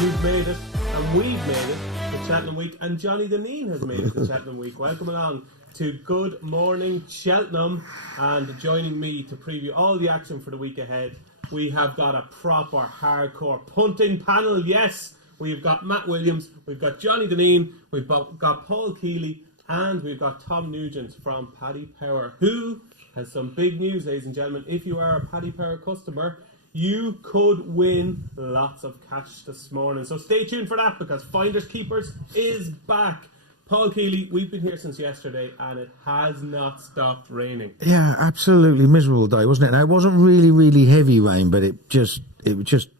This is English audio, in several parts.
You've made it, and we've made it to Cheltenham Week, and Johnny Dineen has made it to Cheltenham Week. Welcome along to Good Morning Cheltenham, and joining me to preview all the action for the week ahead, we have got a proper hardcore punting panel. Yes, we've got Matt Williams, we've got Johnny Dineen, we've got Paul Kealy, and we've got Tom Nugent from Paddy Power, who has some big news, ladies and gentlemen. If you are a Paddy Power customer, you could win lots of cash this morning. So stay tuned for that, because Finders Keepers is back. Paul Kealy, we've been here since yesterday and it has not stopped raining. Yeah, absolutely miserable day, wasn't it? Now, it wasn't really heavy rain, but it just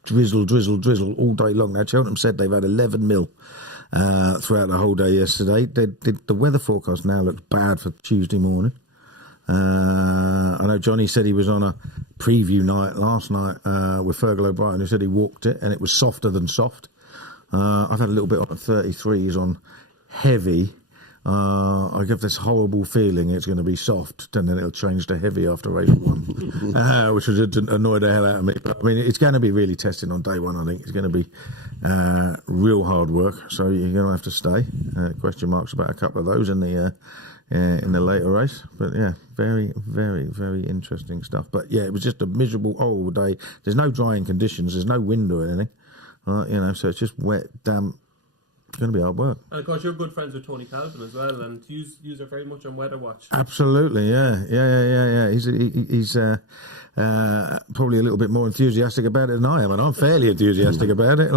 drizzled all day long. Now, Cheltenham said they've had 11 mil throughout the whole day yesterday. The weather forecast now looks bad for Tuesday morning. I know Johnny said he was on a preview night last night with Fergal O'Brien, who said he walked it and it was softer than soft. I've had a little bit on 33s on heavy. I get this horrible feeling it's going to be soft, and then it'll change to heavy after race one, which would annoy the hell out of me. But I mean, it's going to be really testing on day one. I think it's going to be real hard work. So you're going to have to stay. Question marks about a couple of those in the later race. But yeah, very interesting stuff. But yeah, it was just a miserable, horrible day. There's no drying conditions. There's no wind or anything. So it's just wet, damp. It's going to be hard work. And of course, you're good friends with Tony Calvin as well, and you are very much on Weather Watch. Absolutely, yeah. He's probably a little bit more enthusiastic about it than I am, and I'm fairly enthusiastic about it.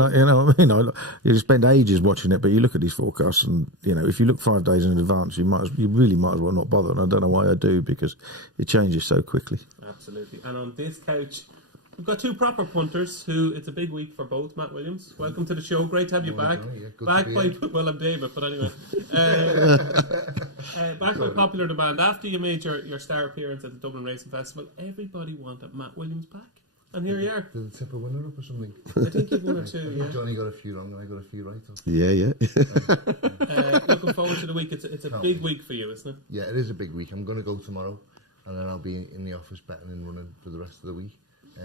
You spend ages watching it, but you look at these forecasts, and if you look 5 days in advance, you really might as well not bother. And I don't know why I do, because it changes so quickly. Absolutely. And on this couch, we've got two proper punters who, it's a big week for both. Matt Williams, welcome to the show. Great to have you back. Back by, well, I'm David, but anyway. Back by popular demand. After you made your star appearance at the Dublin Racing Festival, everybody wanted Matt Williams back. And here you are. Did the tip a winner up or something? I think you've won or two, yeah. Johnny got a few wrong and I got a few right. Yeah. Looking forward to the week. It's a big week for you, isn't it? Yeah, it is a big week. I'm going to go tomorrow, and then I'll be in the office betting and running for the rest of the week.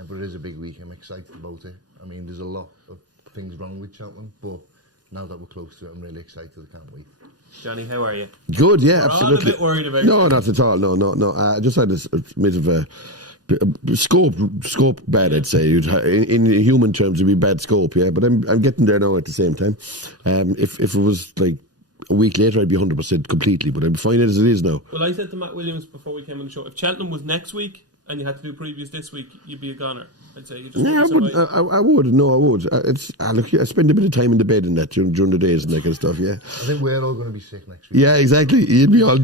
But it is a big week. I'm excited about it. I mean, there's a lot of things wrong with Cheltenham, but now that we're close to it, I'm really excited. I can't wait. Johnny, how are you? Good, yeah, We're absolutely. all a bit worried about No, you. not at all. No. I just had a bit of a scope bad, I'd say. In human terms, it'd be bad scope, yeah. But I'm getting there now at the same time. If it was like a week later, I'd be 100% completely, but I'm fine as it is now. Well, I said to Matt Williams before we came on the show, if Cheltenham was next week and you had to do previews this week, you'd be a goner. I'd say you just I would. No, I would. Look, I spend a bit of time in the bed and that during the days and that kind of stuff. Yeah. I think we're all going to be sick next week. Yeah, exactly. You'll be all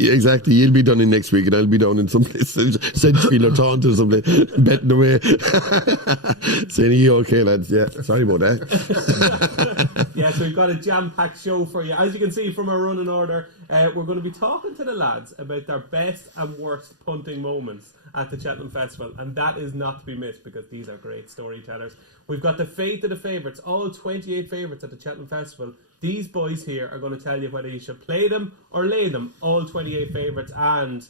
exactly. You'll be done in next week, and I'll be down in some place, Sedgefield or Taunton or something, betting away. Saying, "Are you okay, lads?" Yeah. Sorry about that. Yeah, so we've got a jam-packed show for you. As you can see from our running order, we're going to be talking to the lads about their best and worst punting moments at the Cheltenham Festival, and that is not to be missed, because these are great storytellers. We've got the fate of the favourites, all 28 favourites at the Cheltenham Festival. These boys here are going to tell you whether you should play them or lay them, all 28 favourites. And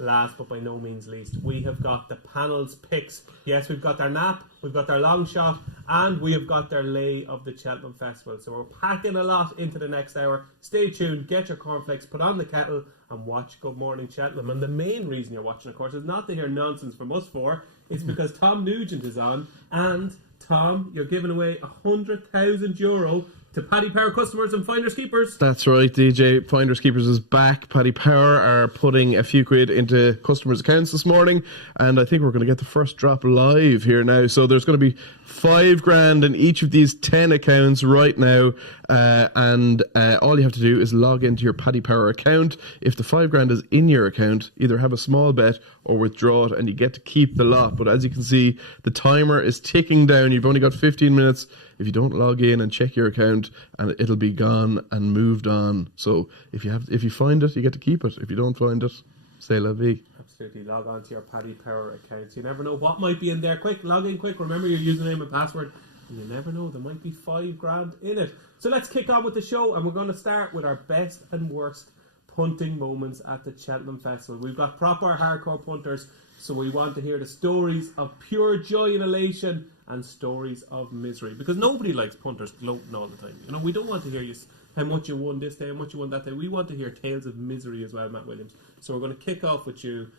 last but by no means least, we have got the panel's picks. Yes, we've got their nap, we've got their long shot, and we have got their lay of the Cheltenham Festival. So we're packing a lot into the next hour. Stay tuned, get your cornflakes, put on the kettle, and watch Good Morning Cheltenham. And the main reason you're watching, of course, is not to hear nonsense from us four. It's because Tom Nugent is on. And Tom, you're giving away €100,000 to Paddy Power customers and Finders Keepers. That's right, DJ. Finders Keepers is back. Paddy Power are putting a few quid into customers' accounts this morning, and I think we're going to get the first drop live here now. So there's going to be $5,000 in each of these 10 accounts right now, and all you have to do is log into your Paddy Power account. If the $5,000 is in your account, either have a small bet or withdraw it, and you get to keep the lot. But as you can see, the timer is ticking down. You've only got 15 minutes. If you don't log in and check your account, and it'll be gone and moved on. So if you find it, you get to keep it. If you don't find it, say la vie. Absolutely. Log on to your Paddy Power account. You never know what might be in there. Quick, log in quick. Remember your username and password. And you never know, there might be $5,000 in it. So let's kick on with the show, and we're going to start with our best and worst punting moments at the Cheltenham Festival. We've got proper hardcore punters So we want to hear the stories of pure joy and elation and stories of misery. Because nobody likes punters gloating all the time. You know, we don't want to hear how much you won this day, how much you won that day. We want to hear tales of misery as well, Matt Williams. So we're going to kick off with you.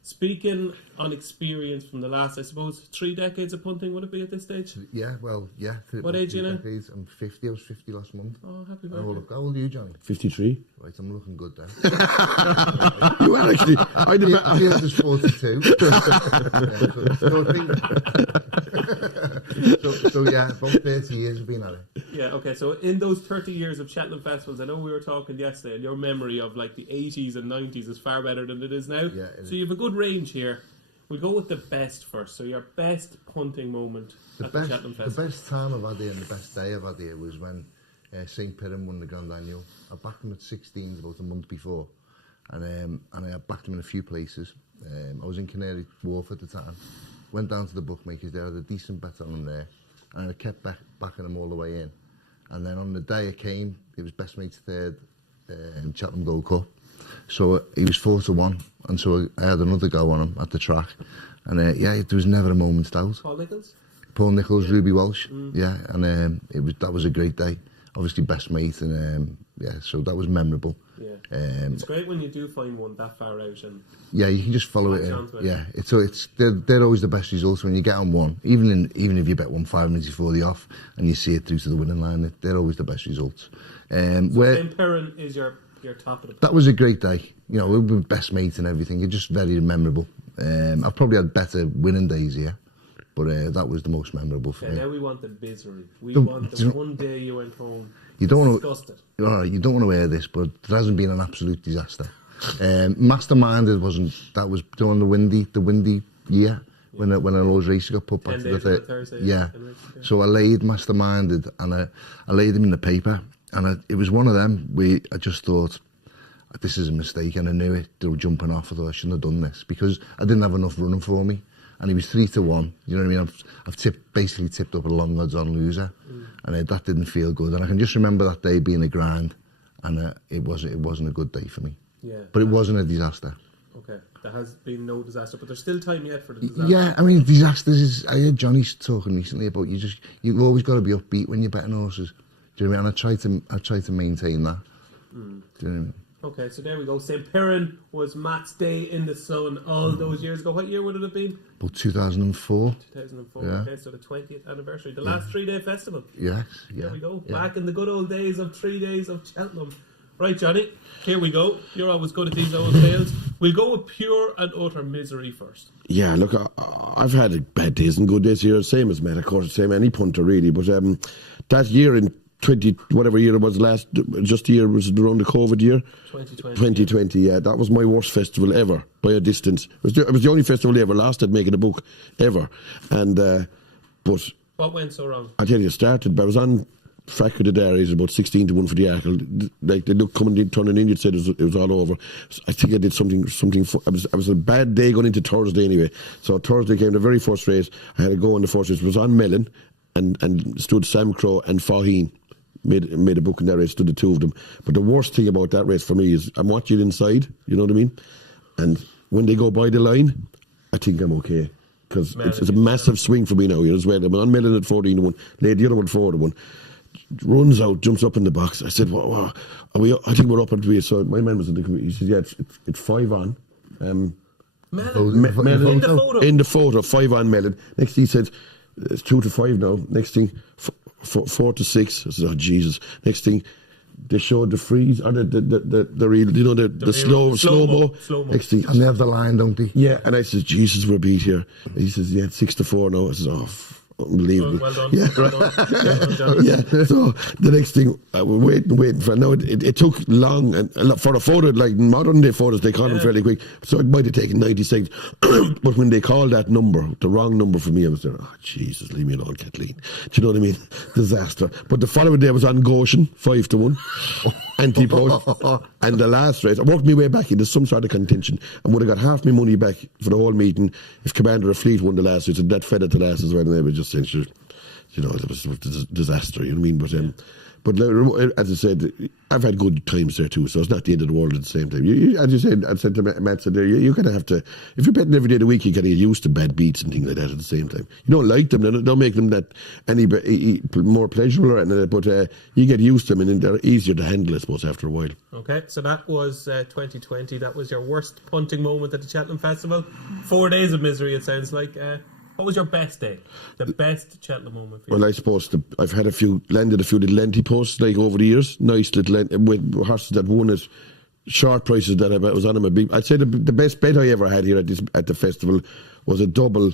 Speaking on experience from the last, I suppose, 3 decades of punting, would it be at this stage? Yeah, well, yeah. What age are you now? Decades. I'm 50. I was 50 last month. Oh, happy How birthday. old are you, Johnny? 53. Right, I'm looking good then. You are actually. Ian is 42. So yeah, about 30 years I've been at it. Yeah, okay, so in those 30 years of Cheltenham Festivals, I know we were talking yesterday, and your memory of like the 80s and 90s is far better than it is now. Yeah, it so you have a good range here. We'll go with the best first. So your best punting moment at the Cheltenham The Festival. best time I've had here and the best day I've had here was when St. Piran won the Grand Annual. I backed him at 16s about a month before, and I backed him in a few places. I was in Canary Wharf at the time. Went down to the bookmakers there, had a decent bet on him there, and I kept backing him all the way in. And then on the day it came, it was best mate's third in Cheltenham Gold Cup. So he was 4-1, and so I had another go on him at the track. And yeah, there was never a moment's doubt. Paul Nicholls, Ruby Walsh, yeah, and that was a great day. Obviously best mate, and yeah, so that was memorable. Yeah, it's great when you do find one that far out, and yeah, you can just follow it in. Yeah, they're always the best results when you get on one. Even if you bet one 5 minutes before the off and you see it through to the winning line, they're always the best results. Where St. Piran is your top of the. That was a great day. You know, we were best mates and everything. It's just very memorable. I've probably had better winning days here, but that was the most memorable for me. Now we want the misery. We want the one day you went home. You don't want disgusted. You don't want to hear this, but there hasn't been an absolute disaster. Masterminded wasn't. That was during the windy year when a loads races got put back to the Thursday. Yeah. So I laid Masterminded, and I laid him in the paper, and it was one of them where I just thought, this is a mistake, and I knew it. They were jumping off. I thought I shouldn't have done this because I didn't have enough running for me, and he was 3-1. You know what I mean? I've basically tipped up a long odds on loser, and that didn't feel good. And I can just remember that day being a grind, and it wasn't a good day for me. Yeah, but it wasn't a disaster. Okay, there has been no disaster, but there's still time yet for the disaster. Yeah, I mean, disasters is. I heard Johnny talking recently about you've always got to be upbeat when you're betting horses. Do you know what I mean? And I try to maintain that. Do you know what I mean? Okay, so there we go. St. Piran was Matt's day in the sun all those years ago. What year would it have been? About 2004. 2004. Yeah. Okay, so the 20th anniversary, the last 3-day festival. Yes. Yeah. There we go. Yeah. Back in the good old days of 3 days of Cheltenham. Right, Johnny, here we go. You're always good at these old tales. We'll go with pure and utter misery first. Yeah, look, I've had bad days and good days here, same as Matt, of course, same any punter really. But that year in 20, whatever year it was just the year was around the COVID year. 2020, yeah, that was my worst festival ever by a distance. It was the only festival I ever lost at making a book ever. And but what went so wrong? I tell you, it started. But I was on track with the Dairies about 16-1 for the Arkle. Like they looked coming in, turning in, you'd said it was all over. I think I did something. I was a bad day going into Thursday anyway. So Thursday came the very first race. I had to go on the first race. It was on Mellon, and stood Sam Crow and Faheen. Made a book in that race, stood the two of them. But the worst thing about that race for me is I'm watching inside, you know what I mean? And when they go by the line, I think I'm okay. Because it's a massive swing for me now, you know, as well. I'm on Mellon at 14-1, laid the other one 4-1. Runs out, jumps up in the box. I said, wow, I think we're up at the. So my man was in the committee. He said, yeah, it's 5 on. Mellon. In the photo, 5 on Mellon. Next he said, it's 2-5 now. Next thing, 4-6. I said, oh Jesus. Next thing, they showed the freeze or the real, you know, the slow-mo. Next thing, and they have the line, don't they? Yeah, and I said, Jesus, we're beat here. And he says, yeah, 6-4 now. I said, oh, unbelievable. Well done. Yeah, well done. yeah. So the next thing, we're waiting for. Now it took long, and for a photo, like modern day photos, they call them fairly quick. So it might have taken 90 seconds. But when they called that number, the wrong number for me, I was there. Oh Jesus, leave me alone, Kathleen. Do you know what I mean? Disaster. But the following day I was on Goshen, 5-1, anti-post, and the last race I worked my way back into some sort of contention and would have got half my money back for the whole meeting if Commander of Fleet won the last race, and that fed it to last as well. And they were just saying, sure, you know, it was a disaster. You know what I mean? But as I said, I've had good times there too, so it's not the end of the world at the same time. As you said, I said to Matt there, you kind of have to, if you're betting every day of the week, you got to get used to bad beats and things like that at the same time. You don't like them, don't make them that any more pleasurable or anything, but you get used to them and they're easier to handle, I suppose, after a while. Okay, so that was 2020. That was your worst punting moment at the Cheltenham Festival. 4 days of misery, it sounds like. What was your best day? The best Cheltenham moment for you? Well, I suppose I've had landed a few little Lenty posts like over the years. Nice little with horses that won at short prices that I was on them. I'd say the best bet I ever had here at the festival was a double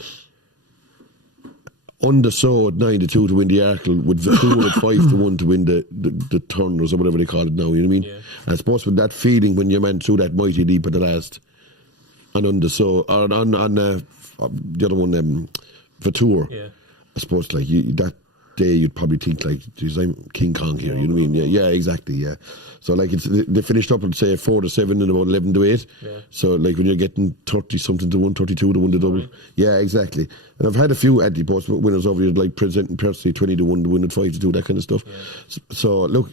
under saw at 9-2 to win the Arkle with Vatur at 5-1 to win the turners or whatever they call it now. You know what I mean? Yeah. And I suppose with that feeling when your man threw that mighty leap at the last and under saw or on the other one, Vatur. Yeah. I suppose like that day you'd probably think like, geez, I'm King Kong here. You know what I mean? Yeah, exactly. Yeah. So like they finished up at say 4-7 and about 11-8. Yeah. So like when you're getting 30 something to 1, 32 to 1 to double. Right. Yeah, exactly. And I've had a few anti-post winners over here like presenting Percy 20 to 1 to win at 5-2, that kind of stuff. Yeah. So look,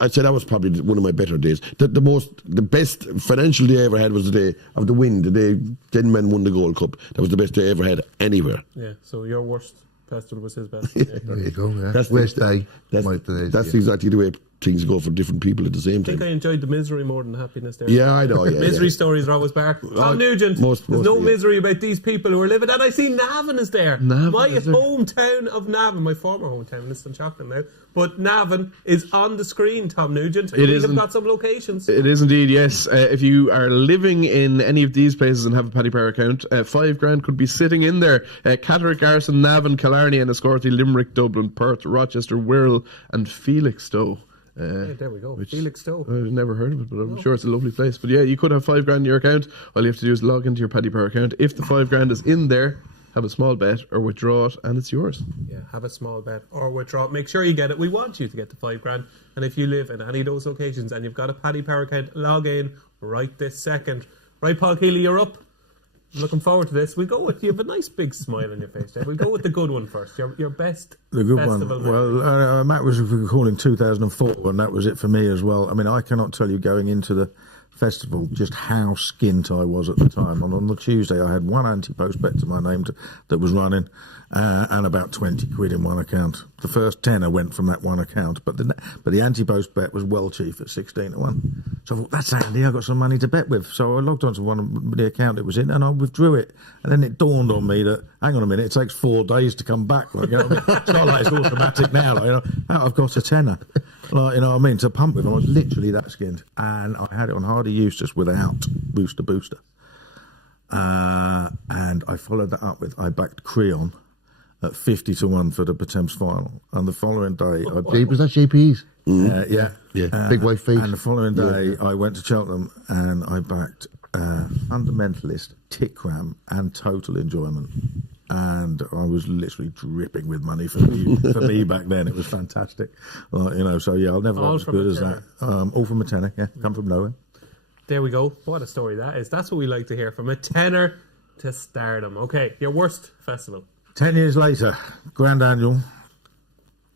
I'd say that was probably one of my better days. The best financial day I ever had was the day of the win, the day Denman won the Gold Cup. That was the best day I ever had anywhere. Yeah, so your worst festival was his best. There you go, yeah. That's worst day. That's exactly the way things go for different people at the same time. I think I enjoyed the misery more than the happiness there. Yeah, I know. Yeah, misery stories are always better. Tom Nugent, there's no misery about these people who are living. And I see Navan is there. My hometown of Navan, my former hometown, listen, shocking now. But Navan is on the screen, Tom Nugent. We've got some locations. It is indeed, yes. If you are living in any of these places and have a Paddy Power account, $5,000 could be sitting in there. Catterick, Garson, Navan, Killarney, Enniscorthy, Limerick, Dublin, Perth, Rochester, Wirral and Felixstowe. There we go. Felixstowe. I've never heard of it, but I'm sure it's a lovely place. But yeah, you could have $5,000 in your account. All you have to do is log into your Paddy Power account. If the $5,000 is in there, have a small bet or withdraw it, and it's yours. Yeah, have a small bet or withdraw it. Make sure you get it. We want you to get the $5,000. And if you live in any of those locations and you've got a Paddy Power account, log in right this second. Right, Paul Kealy, you're up. I'm looking forward to this. We'll go with you. Have a nice big smile on your face, Dave. We'll go with the good one first. Your best the good festival one. Well, Matt was recalling 2004, and that was it for me as well. I mean, I cannot tell you going into the festival just how skint I was at the time. On the Tuesday, I had one anti-post bet to my name that was running, and about 20 quid in one account. The first tenner went from that one account, but the anti-post bet was well cheap at 16 to 1. So I thought, that's handy, I got some money to bet with. So I logged onto the account it was in and I withdrew it. And then it dawned on me that, hang on a minute, it takes 4 days to come back. Like, you know what I mean? It's not like it's automatic now. Like, you know, I've got a tenner. Like, you know what I mean? To pump with, I was literally that skinned. And I had it on Hardy Eustace without booster. And I followed that up with, I backed Creon at 50 to 1 for the Thames final. And the following day, was that JP's? Yeah. Big white face. And the following day, I went to Cheltenham and I backed Fundamentalist, Tikram, and Total Enjoyment. And I was literally dripping with money for me back then. It was fantastic. You know, so yeah, I'll never have as good as that. All from a tenner, yeah, come from nowhere. There we go. What a story that is. That's what we like to hear. From a tenner to stardom. Okay, your worst festival. 10 years later, Grand Annual,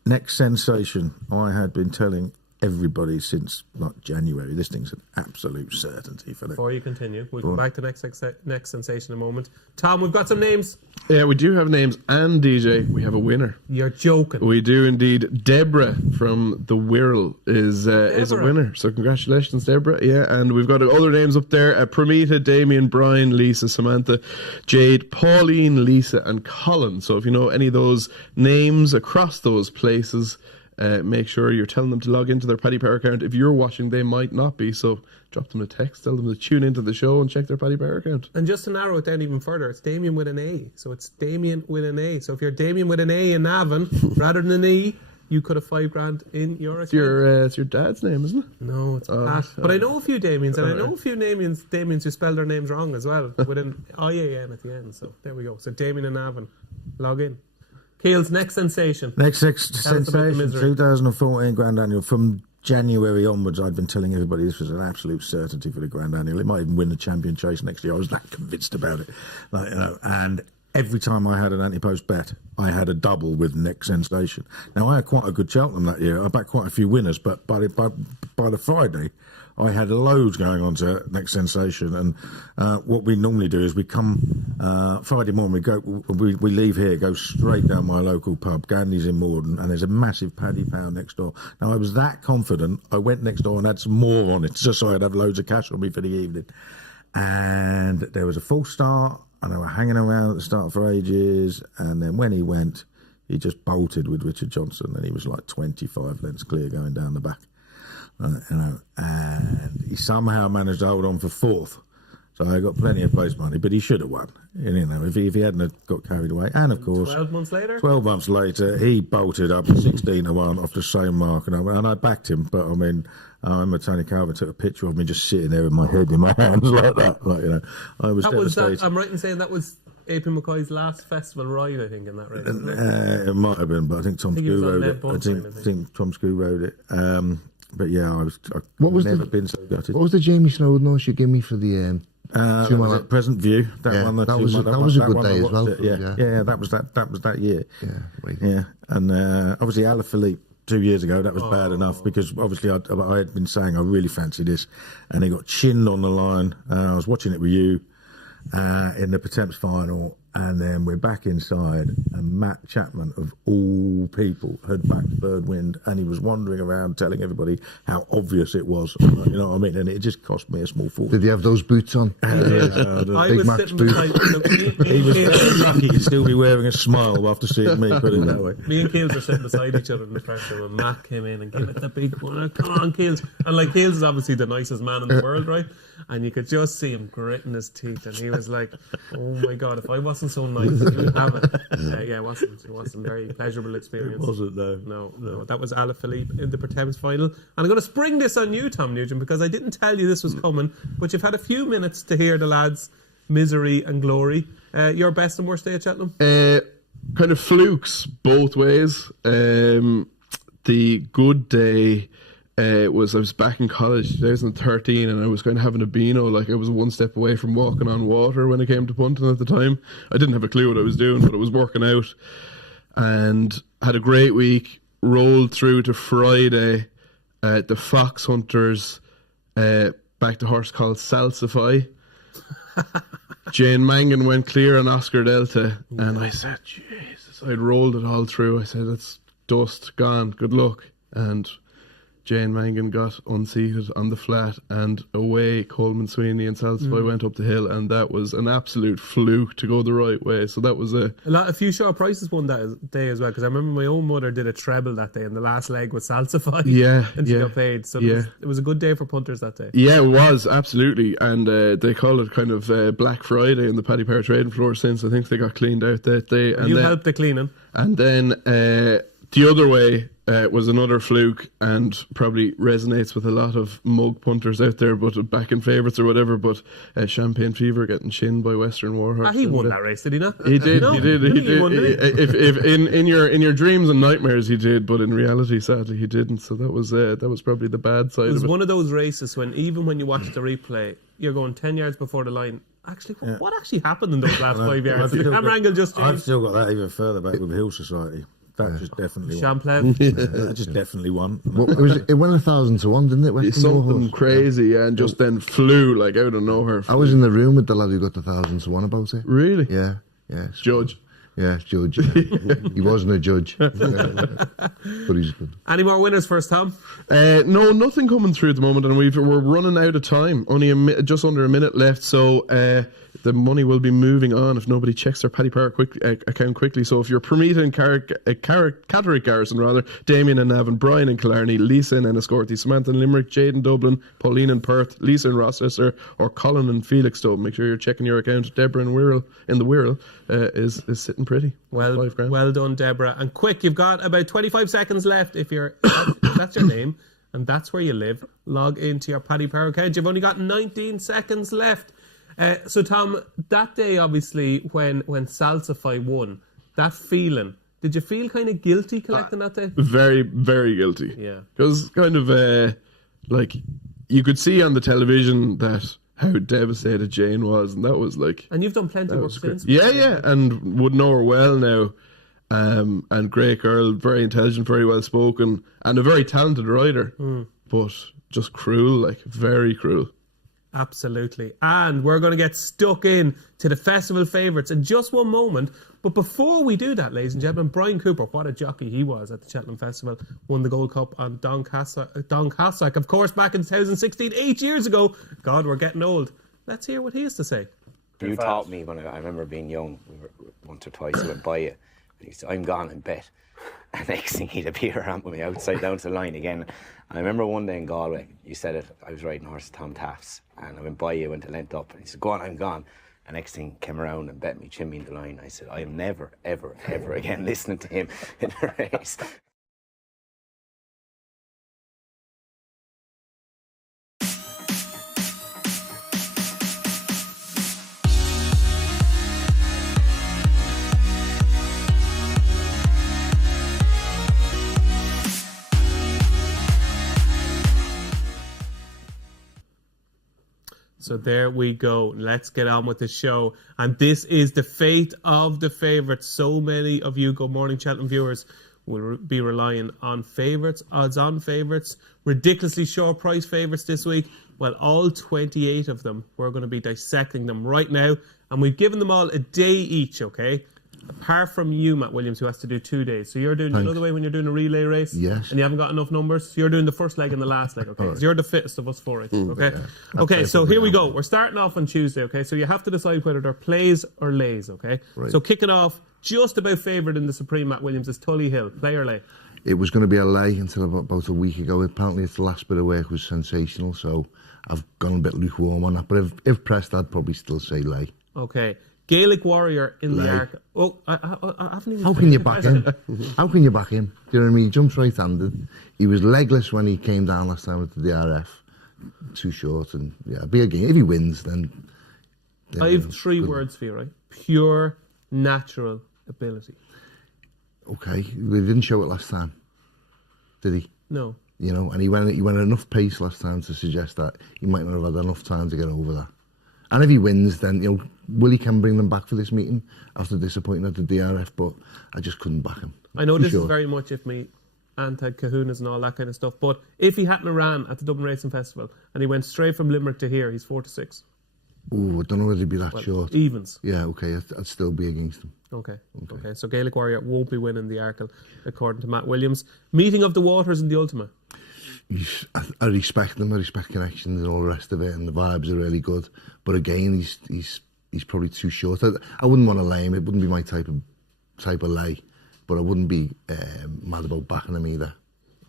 next sensation. I had been telling everybody since January. This thing's an absolute certainty for them. Before you continue, we'll come back to next sensation in a moment. Tom, we've got some names. Yeah, we do have names, and DJ, we have a winner. You're joking. We do indeed. Deborah from the Wirral is a winner. So congratulations, Deborah. Yeah, and we've got other names up there: Pramita, Damien, Brian, Lisa, Samantha, Jade, Pauline, Lisa, and Colin. So if you know any of those names across those places, make sure you're telling them to log into their Paddy Power account. If you're watching, they might not be, so drop them a text, tell them to tune into the show and check their Paddy Power account. And just to narrow it down even further, it's Damien with an A. So it's Damien with an A. So if you're Damien with an A in Navan rather than an E, you could have $5,000 in your account. It's your dad's name, isn't it? No, it's Pat. But I know a few Damiens, and I know a few Damiens who spell their names wrong as well, with an IAN at the end. So there we go. So Damien and Navan, log in. Keel's next sensation. Next sensation, 2014 Grand Annual. From January onwards, I'd been telling everybody this was an absolute certainty for the Grand Annual. It might even win the champion chase next year. I was that convinced about it. You know, and every time I had an anti-post bet, I had a double with Next Sensation. Now, I had quite a good Cheltenham that year. I backed quite a few winners, but by the Friday, I had loads going on to Next Sensation. And what we normally do is we come Friday morning, we leave here, go straight down my local pub, Gandhi's in Morden, and there's a massive Paddy Pound next door. Now, I was that confident, I went next door and had some more on it, just so I'd have loads of cash on me for the evening. And there was a full start, and they were hanging around at the start for ages, and then when he went, he just bolted with Richard Johnson, and he was like 25 lengths clear going down the back. And he somehow managed to hold on for fourth. So I got plenty of place money, but he should have won. If he hadn't got carried away. And of course, 12 months later? 12 months later, he bolted up 16-1 off the same mark, and I backed him. But I mean, I remember Tony Calvin took a picture of me just sitting there with my head in my hands like that. I was devastated. I'm right in saying that was AP McCoy's last festival ride, I think, in that race. Isn't it? It might have been, but I think Tom Skoo rode it. I think Tom Skoo rode it. But yeah, I've never been so gutted. What was the Jamie Snowden horse you gave me for the... that was at Present View. That was a good day as well. Yeah, that was that year. Yeah, right. Yeah, and obviously Alaphilippe 2 years ago, that was bad enough because obviously I had been saying I really fancy this, and he got chinned on the line. I was watching it with you in the Pertemps final, and then we're back inside, and Matt Chapman, of all people, had backed Third Wind, and he was wandering around telling everybody how obvious it was. You know what I mean? And it just cost me a small fortune. Did he have those boots on? I was sitting beside he was very lucky to still be wearing a smile after seeing me, put it that way. Me and Keels were sitting beside each other in the first room, and Matt came in and gave it the big one. Come on, Keels. And like, Keels is obviously the nicest man in the world, right? And you could just see him gritting his teeth, and he was like, oh my God, if I wasn't so nice, he would have it. It wasn't a very pleasurable experience. It wasn't, though. No. That was Alaphilippe in the Pertemps final. And I'm going to spring this on you, Tom Nugent, because I didn't tell you this was coming, but you've had a few minutes to hear the lads' misery and glory. Your best and worst day at Cheltenham? Kind of flukes both ways. The good day was I was back in college 2013, and I was kind of having a beano, like I was one step away from walking on water when it came to punting at the time. I didn't have a clue what I was doing, but I was working out and had a great week. Rolled through to Friday at the Fox Hunters back to horse called Salsify. Jane Mangan went clear on Oscar Delta, and I said, Jesus, I'd rolled it all through. I said, it's dust, gone, good luck. And Jane Mangan got unseated on the flat, and away Coleman Sweeney and Salsify went up the hill, and that was an absolute fluke to go the right way. So that was a few short prices won that day as well, because I remember my own mother did a treble that day, and the last leg was Salsify. And she got paid. So it was a good day for punters that day. Yeah, it was, absolutely. And they call it kind of Black Friday in the Paddy Power trading floor since. I think they got cleaned out that day. And you helped the cleaning. And then the other way was another fluke, and probably resonates with a lot of mug punters out there, but back in favourites or whatever. But Champagne Fever getting chinned by Western Warhorse. He won that race, did he not? He did. He did. If in your dreams and nightmares he did, but in reality, sadly, he didn't. So that was probably the bad side. It was one of those races when even when you watch the replay, you're going 10 yards before the line. Actually, what actually happened in those last 5 yards? The camera angle just changed. I've still got that even further back with Hill Society. That just definitely won. Champlain. That just definitely won. It went 1,000 to 1, didn't it? It's something crazy, and just then flew like out of nowhere. I was in the room with the lad who got 1,000 to 1 about it. Really? Yeah. Judge. Yeah, judge. He wasn't a judge, but he's good. Any more winners for us, Tom? No, nothing coming through at the moment, and we're running out of time. Only just under a minute left, so the money will be moving on if nobody checks their Paddy Power account quickly. So if you're Permita and Catterick Garrison, rather, Damien and Navan, Brian and Killarney, Lisa and Enniscorthy, Samantha and Limerick, Jade in Dublin, Pauline in Perth, Lisa in Rochester, or Colin and Felixstowe, make sure you're checking your account. Deborah in the Wirral is sitting pretty. Well done, Deborah. And quick, you've got about 25 seconds left. If that's your name and that's where you live, log into your Paddy Power account. You've only got 19 seconds left. So Tom, that day obviously when Salsify won, that feeling, did you feel kind of guilty collecting that day? Very, very guilty. Yeah. Because kind of like you could see on the television that how devastated Jane was, and that was like. And you've done plenty That of work was great. since. Yeah, and would know her well now. And great girl, very intelligent, very well spoken, and a very talented rider. But just cruel, like very cruel. Absolutely. And we're going to get stuck in to the festival favourites in just one moment. But before we do that, ladies and gentlemen, Brian Cooper, what a jockey he was at the Cheltenham Festival, won the Gold Cup on Doncaster, of course, back in 2016, 8 years ago. God, we're getting old. Let's hear what he has to say. You taught me when I remember being young, once or twice I went by you, and he said, I'm gone in bet. And next thing he'd appear around with me outside down to the line again. And I remember one day in Galway, you said it, I was riding horse Tom Taft's, and I went by you, went to length up, and he said, go on, I'm gone. And next thing came around and bet me, chin me in the line. I said, I am never, ever, ever again listening to him in a race. So there we go. Let's get on with the show. And this is the fate of the favourites. So many of you, good morning, Cheltenham viewers, will be relying on favourites, odds-on favourites, ridiculously short price favourites this week. Well, all 28 of them, we're going to be dissecting them right now. And we've given them all a day each, okay? Apart from you, Matt Williams, who has to do 2 days. So you're doing another way when you're doing a relay race? Yes. And you haven't got enough numbers? So you're doing the first leg and the last leg, okay? So you're the fittest of us four, okay? Okay, so here we go. We're starting off on Tuesday, okay? So you have to decide whether they're plays or lays, okay? Right. So kicking off, just about favourite in the Supreme, Matt Williams, is Tully Hill. Play or lay? It was going to be a lay until about a week ago. Apparently, the last bit of work was sensational, so I've gone a bit lukewarm on that. But if pressed, I'd probably still say lay. Okay. Gaelic Warrior in the Lay. Arc. Oh, I haven't even... How can you back him? How can you back him? Do you know what I mean? He jumps right-handed. He was legless when he came down last time with the DRF. Too short, and yeah, be a game. If he wins, then I have three words for you, right? Pure, natural ability. Okay, we didn't show it last time, did he? No. You know, and he went at enough pace last time to suggest that he might not have had enough time to get over that. And if he wins, then, you know, Willie can bring them back for this meeting after disappointing at the DRF, but I just couldn't back him. I know this is very much if me anti-kahunas and all that kind of stuff, but if he hadn't ran at the Dublin Racing Festival and he went straight from Limerick to here, he's 4-6. Oh, I don't know whether he'd be that short. Evens. Yeah, okay, I'd still be against him. Okay. So Gaelic Warrior won't be winning the Arkle, according to Matt Williams. Meeting of the Waters in the Ultima. I respect them. I respect connections and all the rest of it, and the vibes are really good. But again, he's probably too short. I wouldn't want to lay him. It wouldn't be my type of lay, but I wouldn't be mad about backing him either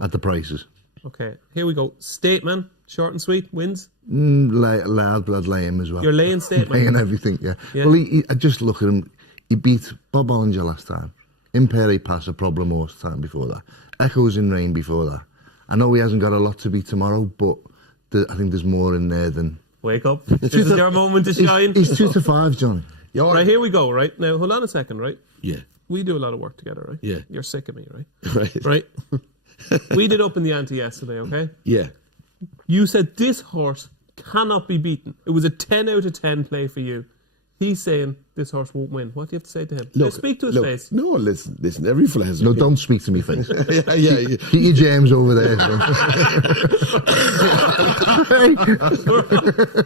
at the prices. Okay, here we go. Stateman, short and sweet, wins. I'd lay him as well. You're laying Stateman. Laying everything, yeah. Well, I just look at him. He beat Bob Ollinger last time. Imperi Pass, a problem horse time before that. Echoes in Rain before that. I know he hasn't got a lot to beat tomorrow, but I think there's more in there than... Wake up. This is your moment to shine. He's 2-5, Johnny. Right, here we go, right? Now, hold on a second, right? Yeah. We do a lot of work together, right? Yeah. You're sick of me, right? Right. Right? We did up in the ante yesterday, okay? Yeah. You said this horse cannot be beaten. It was a 10 out of 10 play for you. He's saying this horse won't win. What do you have to say to him? Now speak to his face. No, listen. Every fella has. No, don't speak to me face. yeah. Keep your James over there.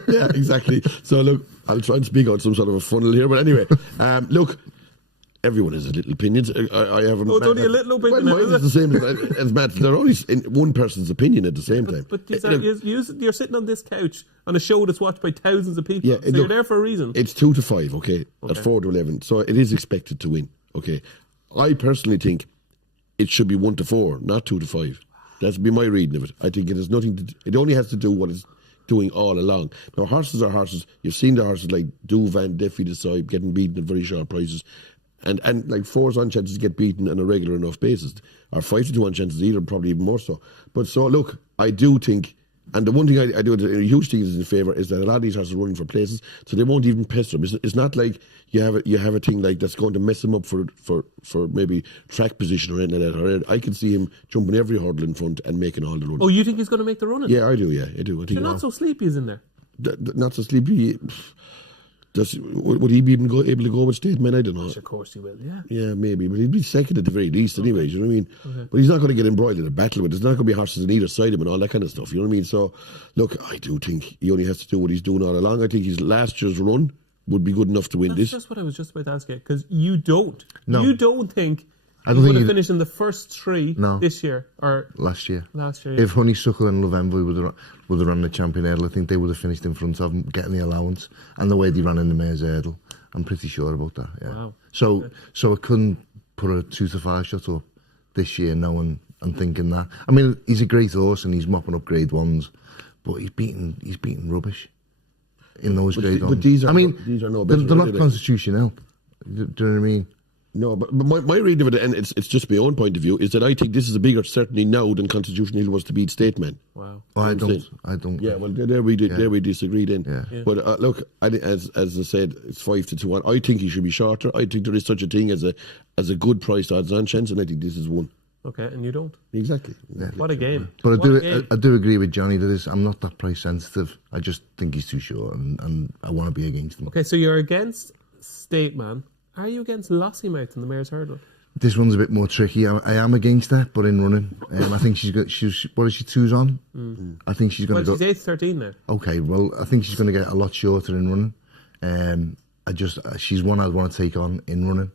Yeah, exactly. So look, I'll try and speak out some sort of a funnel here, but anyway, look. Everyone has a little opinions. I have it's only a little opinion. Well, mine is the same as Matt. They're always in one person's opinion at the same time. But you're sitting on this couch on a show that's watched by thousands of people. Yeah, so you're there for a reason. It's 2-5, okay, at 4-11. So it is expected to win, okay. I personally think it should be 1-4, not 2-5. That's be my reading of it. I think it has nothing to. It only has to do what it's doing all along. Now horses are horses. You've seen the horses like Du Van Diffie decide getting beaten at very short prices. And like 4's on chances to get beaten on a regular enough basis, or 5-2 on chances either, probably even more so. But so look, I do think, and the one thing I do, a huge thing is in favour, is that a lot of these horses are running for places, so they won't even pester them. It's not like you have a thing like that's going to mess him up for maybe track position or anything like that. Or I can see him jumping every hurdle in front and making all the runs. Oh, you think he's going to make the running? Yeah, I do. Yeah, I do. I think You're not so sleepy as in there. not so sleepy. Would he be even able to go with state men? I don't know. Of course he will, yeah. Yeah, maybe, but he'd be second at the very least anyway, you know what I mean? Okay. But he's not going to get embroiled in a battle with. There's not going to be horses on either side of him and all that kind of stuff, you know what I mean? So, look, I do think he only has to do what he's doing all along. I think his last year's run would be good enough to win this. That's just what I was just about to ask you, because you don't think I he don't would think have finished in the first three this year or last year. Yeah. If Honeysuckle and Love Envoy would have run the champion hurdle, I think they would have finished in front of him, getting the allowance. And the way they ran in the mare's hurdle, I'm pretty sure about that. Yeah. Wow. So I couldn't put a 2 to 5 shot up this year, knowing and thinking that. I mean, he's a great horse and he's mopping up grade ones, but he's beating rubbish in those grade ones. But these are no better, they're not constitutional. Do you know what I mean? No, but my reading of it, and it's just my own point of view, is that I think this is a bigger certainty now than Constitution Hill was to beat state men. Wow. Oh, I don't. Yeah, well, there we disagreed in. Yeah. But look, as I said, it's 5-1. I think he should be shorter. I think there is such a thing as a good priced odds on chance, and I think this is one. Okay, and you don't. Exactly. What a game. But I do agree with Johnny that I'm not that price sensitive. I just think he's too short, and I want to be against him. Okay, so you're against State Man. Are you against Lossymouth in the Mare's Hurdle? This one's a bit more tricky. I am against her, but in running, I think she's got. What is she, 2's on? I think she's going to go. She's 8-13 now. Okay, well, I think she's going to get a lot shorter in running. She's one I'd want to take on in running.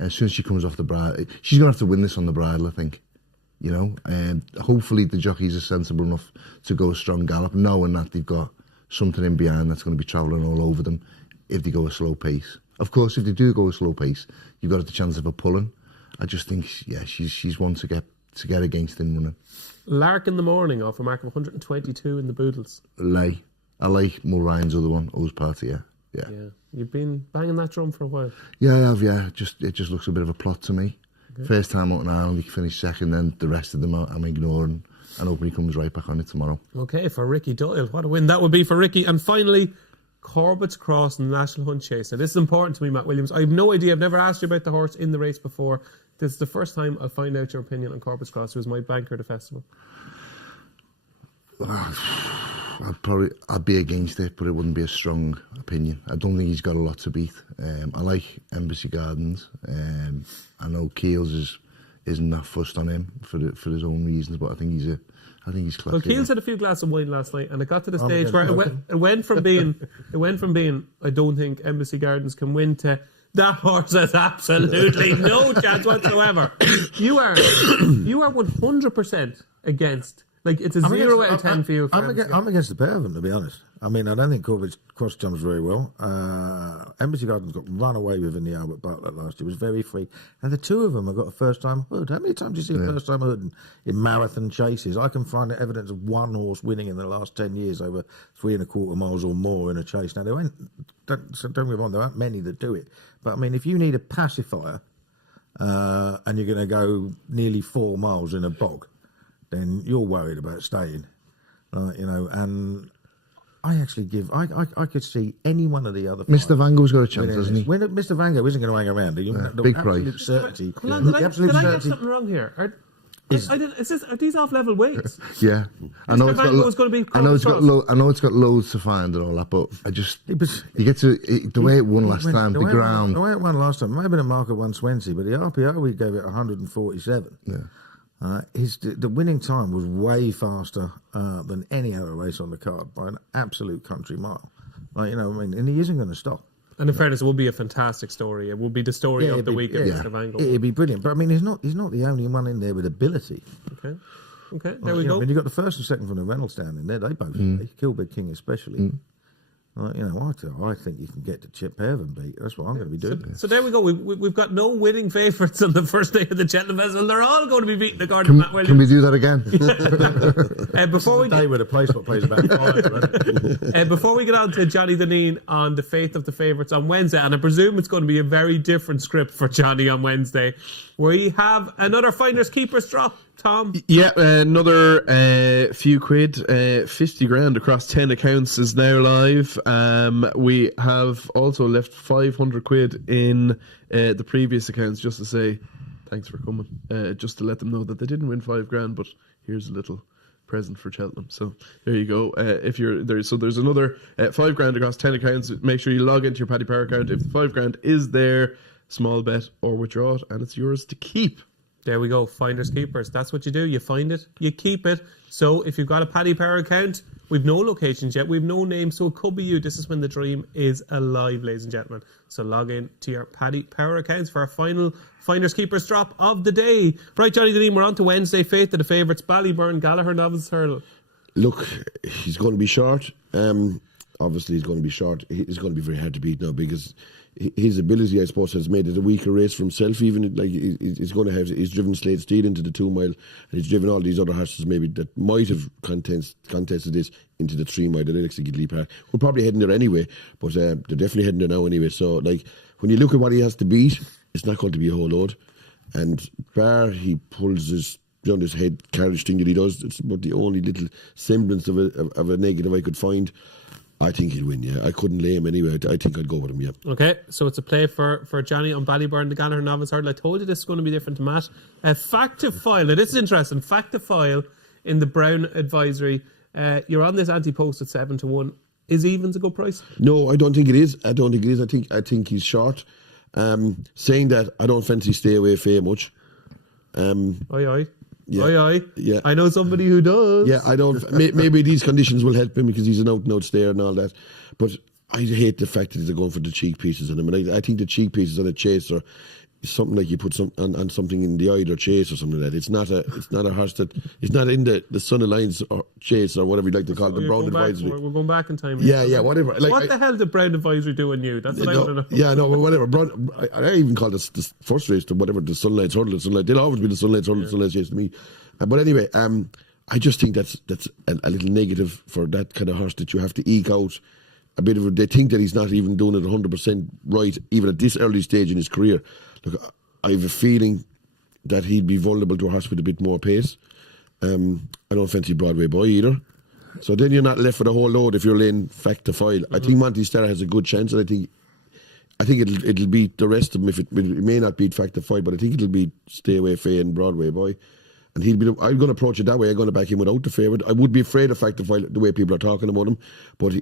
As soon as she comes off the bridle, she's going to have to win this on the bridle, I think. You know, and hopefully the jockeys are sensible enough to go a strong gallop, knowing that they've got something in behind that's going to be travelling all over them if they go a slow pace. Of course, if they do go a slow pace, you've got the chance of a pulling. I just think, she's one to get against in running. Lark in the Morning off a mark of 122 in the Boodles. I like Mulryan's other one, O's Party, yeah. You've been banging that drum for a while. Yeah, I have, yeah. It just looks a bit of a plot to me. Okay. First time out in Ireland, he finished second, then the rest of them I'm ignoring. And hoping he comes right back on it tomorrow. Okay, for Ricky Doyle. What a win that would be for Ricky. And finally, Corbett's Cross in the National Hunt Chase. Now, this is important to me, Matt Williams. I have no idea. I've never asked you about the horse in the race before. This is the first time I'll find out your opinion on Corbett's Cross, who was my banker at the festival. I'd be against it, but it wouldn't be a strong opinion. I don't think he's got a lot to beat. I like Embassy Gardens. I know Keels isn't that fussed on him for his own reasons, but I think he's classy. Well, Keels had a few glasses of wine last night, and it got to the stage where it went from being I don't think Embassy Gardens can win to that horse has absolutely no chance whatsoever. You are 100% against. Like, it's a 0 out of 10 for you. I'm against the pair of them, to be honest. I mean, I don't think Corbett's Cross jumps very well. Embassy Gardens got run away with in the Albert Bartlett last year. It was very free. And the two of them have got a first-time hood. How many times do you see a first-time hood in marathon chases? I can find evidence of one horse winning in the last 10 years over 3.25 miles or more in a chase. Now, don't get me wrong, there aren't many that do it. But, I mean, if you need a pacifier and you're going to go nearly 4 miles in a bog, then you're worried about staying, and I actually I could see any one of the other Mr. Vango's got a chance, hasn't he? When Mr. Vango isn't going to hang around, big price. Certainty. Did I get something wrong here? Are these off-level weights? Yeah, I know it's got loads to find and all that, but you get to the way it won last time. The way it won last time might have been a mark of 120, but the RPO we gave it 147. Yeah. The winning time was way faster than any other race on the card by an absolute country mile. And he isn't going to stop. And in fairness, it will be a fantastic story. It will be the story of the week of Mr. Vango. It'd be brilliant. But I mean, he's not the only one in there with ability. Okay, there we go. I mean, you got the first and second from the Reynolds down in there. They both play. Kilbeg King especially. I think you can get to Chip Heaven beat. That's what I'm going to be doing. So there we go. We've got no winning favourites on the first day of the Cheltenham Festival. They're all going to be beating the Garden Matt Williams. Can we do that again? Before we where the placement plays about 5, right? Before we get on to Johnny Dineen on the fate of the favourites on Wednesday, and I presume it's going to be a very different script for Johnny on Wednesday, we have another Finders Keepers drop. Tom? Yeah, another few quid, 50 grand across 10 accounts is now live. We have also left 500 quid in the previous accounts just to say thanks for coming. Just to let them know that they didn't win 5 grand, but here's a little present for Cheltenham. So there you go. If you're there, so there's another £5,000 across 10 accounts. Make sure you log into your Paddy Power account. If the £5,000 is there, small bet or withdraw it, and it's yours to keep. There we go. Finders keepers. That's what you do. You find it, you keep it. So if you've got a Paddy Power account, we've no locations yet, we've no name, so it could be you. This is when the dream is alive, ladies and gentlemen. So log in to your Paddy Power accounts for our final Finders Keepers drop of the day. Right, Johnny Dineen, we're on to Wednesday. Fate of the favourites, Ballyburn, Gallagher, Novice Hurl. Look, he's going to be short. Obviously, he's going to be short. He's going to be very hard to beat now because his ability, I suppose, has made it a weaker race for himself. Even like he's going to have, he's driven Slade Steed into the 2 mile, and he's driven all these other horses maybe that might have contested this into the 3 mile. The Alex Gidley Park. We're probably heading there anyway, but they're definitely heading there now anyway. So like when you look at what he has to beat, it's not going to be a whole load. And bar he pulls his head carriage thing that he does. It's about the only little semblance of a negative I could find. I think he'll win, yeah. I couldn't lay him anyway. I think I'd go with him, yeah. Okay, so it's a play for Johnny on Ballyburn, the Gallagher Novice Hurdle. I told you this is going to be different to Matt. Fact to file. Now, this is interesting. Fact to file in the Brown advisory. You're on this anti-post at 7-1. Is evens a good price? No, I don't think it is. I think he's short. Saying that, I don't fancy Stay Away Fair much. Aye. Yeah. Aye. Yeah. I know somebody who does. Yeah, I don't. Maybe these conditions will help him because he's an out-and-out stayer and all that. But I hate the fact that they're going for the cheek pieces on him. And I think the cheek pieces on a chaser is something like you put on something in the Eider Chase or something like that. It's not a horse that it's not in the Sun Alliance or Chase or whatever you like to call it, the Brown Advisory. We're going back in time. Yeah, whatever. Like, what the hell did Brown Advisory do on you? That's what I want to know. Yeah, no, whatever. I even call this first race to whatever the Sunlight Hurdle. They'll always be the Sunlight Hurdle, Sunlight Chase to me. But anyway, I just think that's a little negative for that kind of horse that you have to eke out a bit of. They think that he's not even doing it 100% right, even at this early stage in his career. Look, I have a feeling that he'd be vulnerable to a horse with a bit more pace. I don't fancy Broadway Boy either. So then you're not left with a whole load if you're laying fact to file. I think Monty Star has a good chance, and I think it'll beat the rest of them. It may not beat fact to file, but I think it'll beat Stay Away Faye and Broadway Boy. And I'm going to approach it that way. I'm going to back him without the favourite. I would be afraid of fact to file the way people are talking about him, but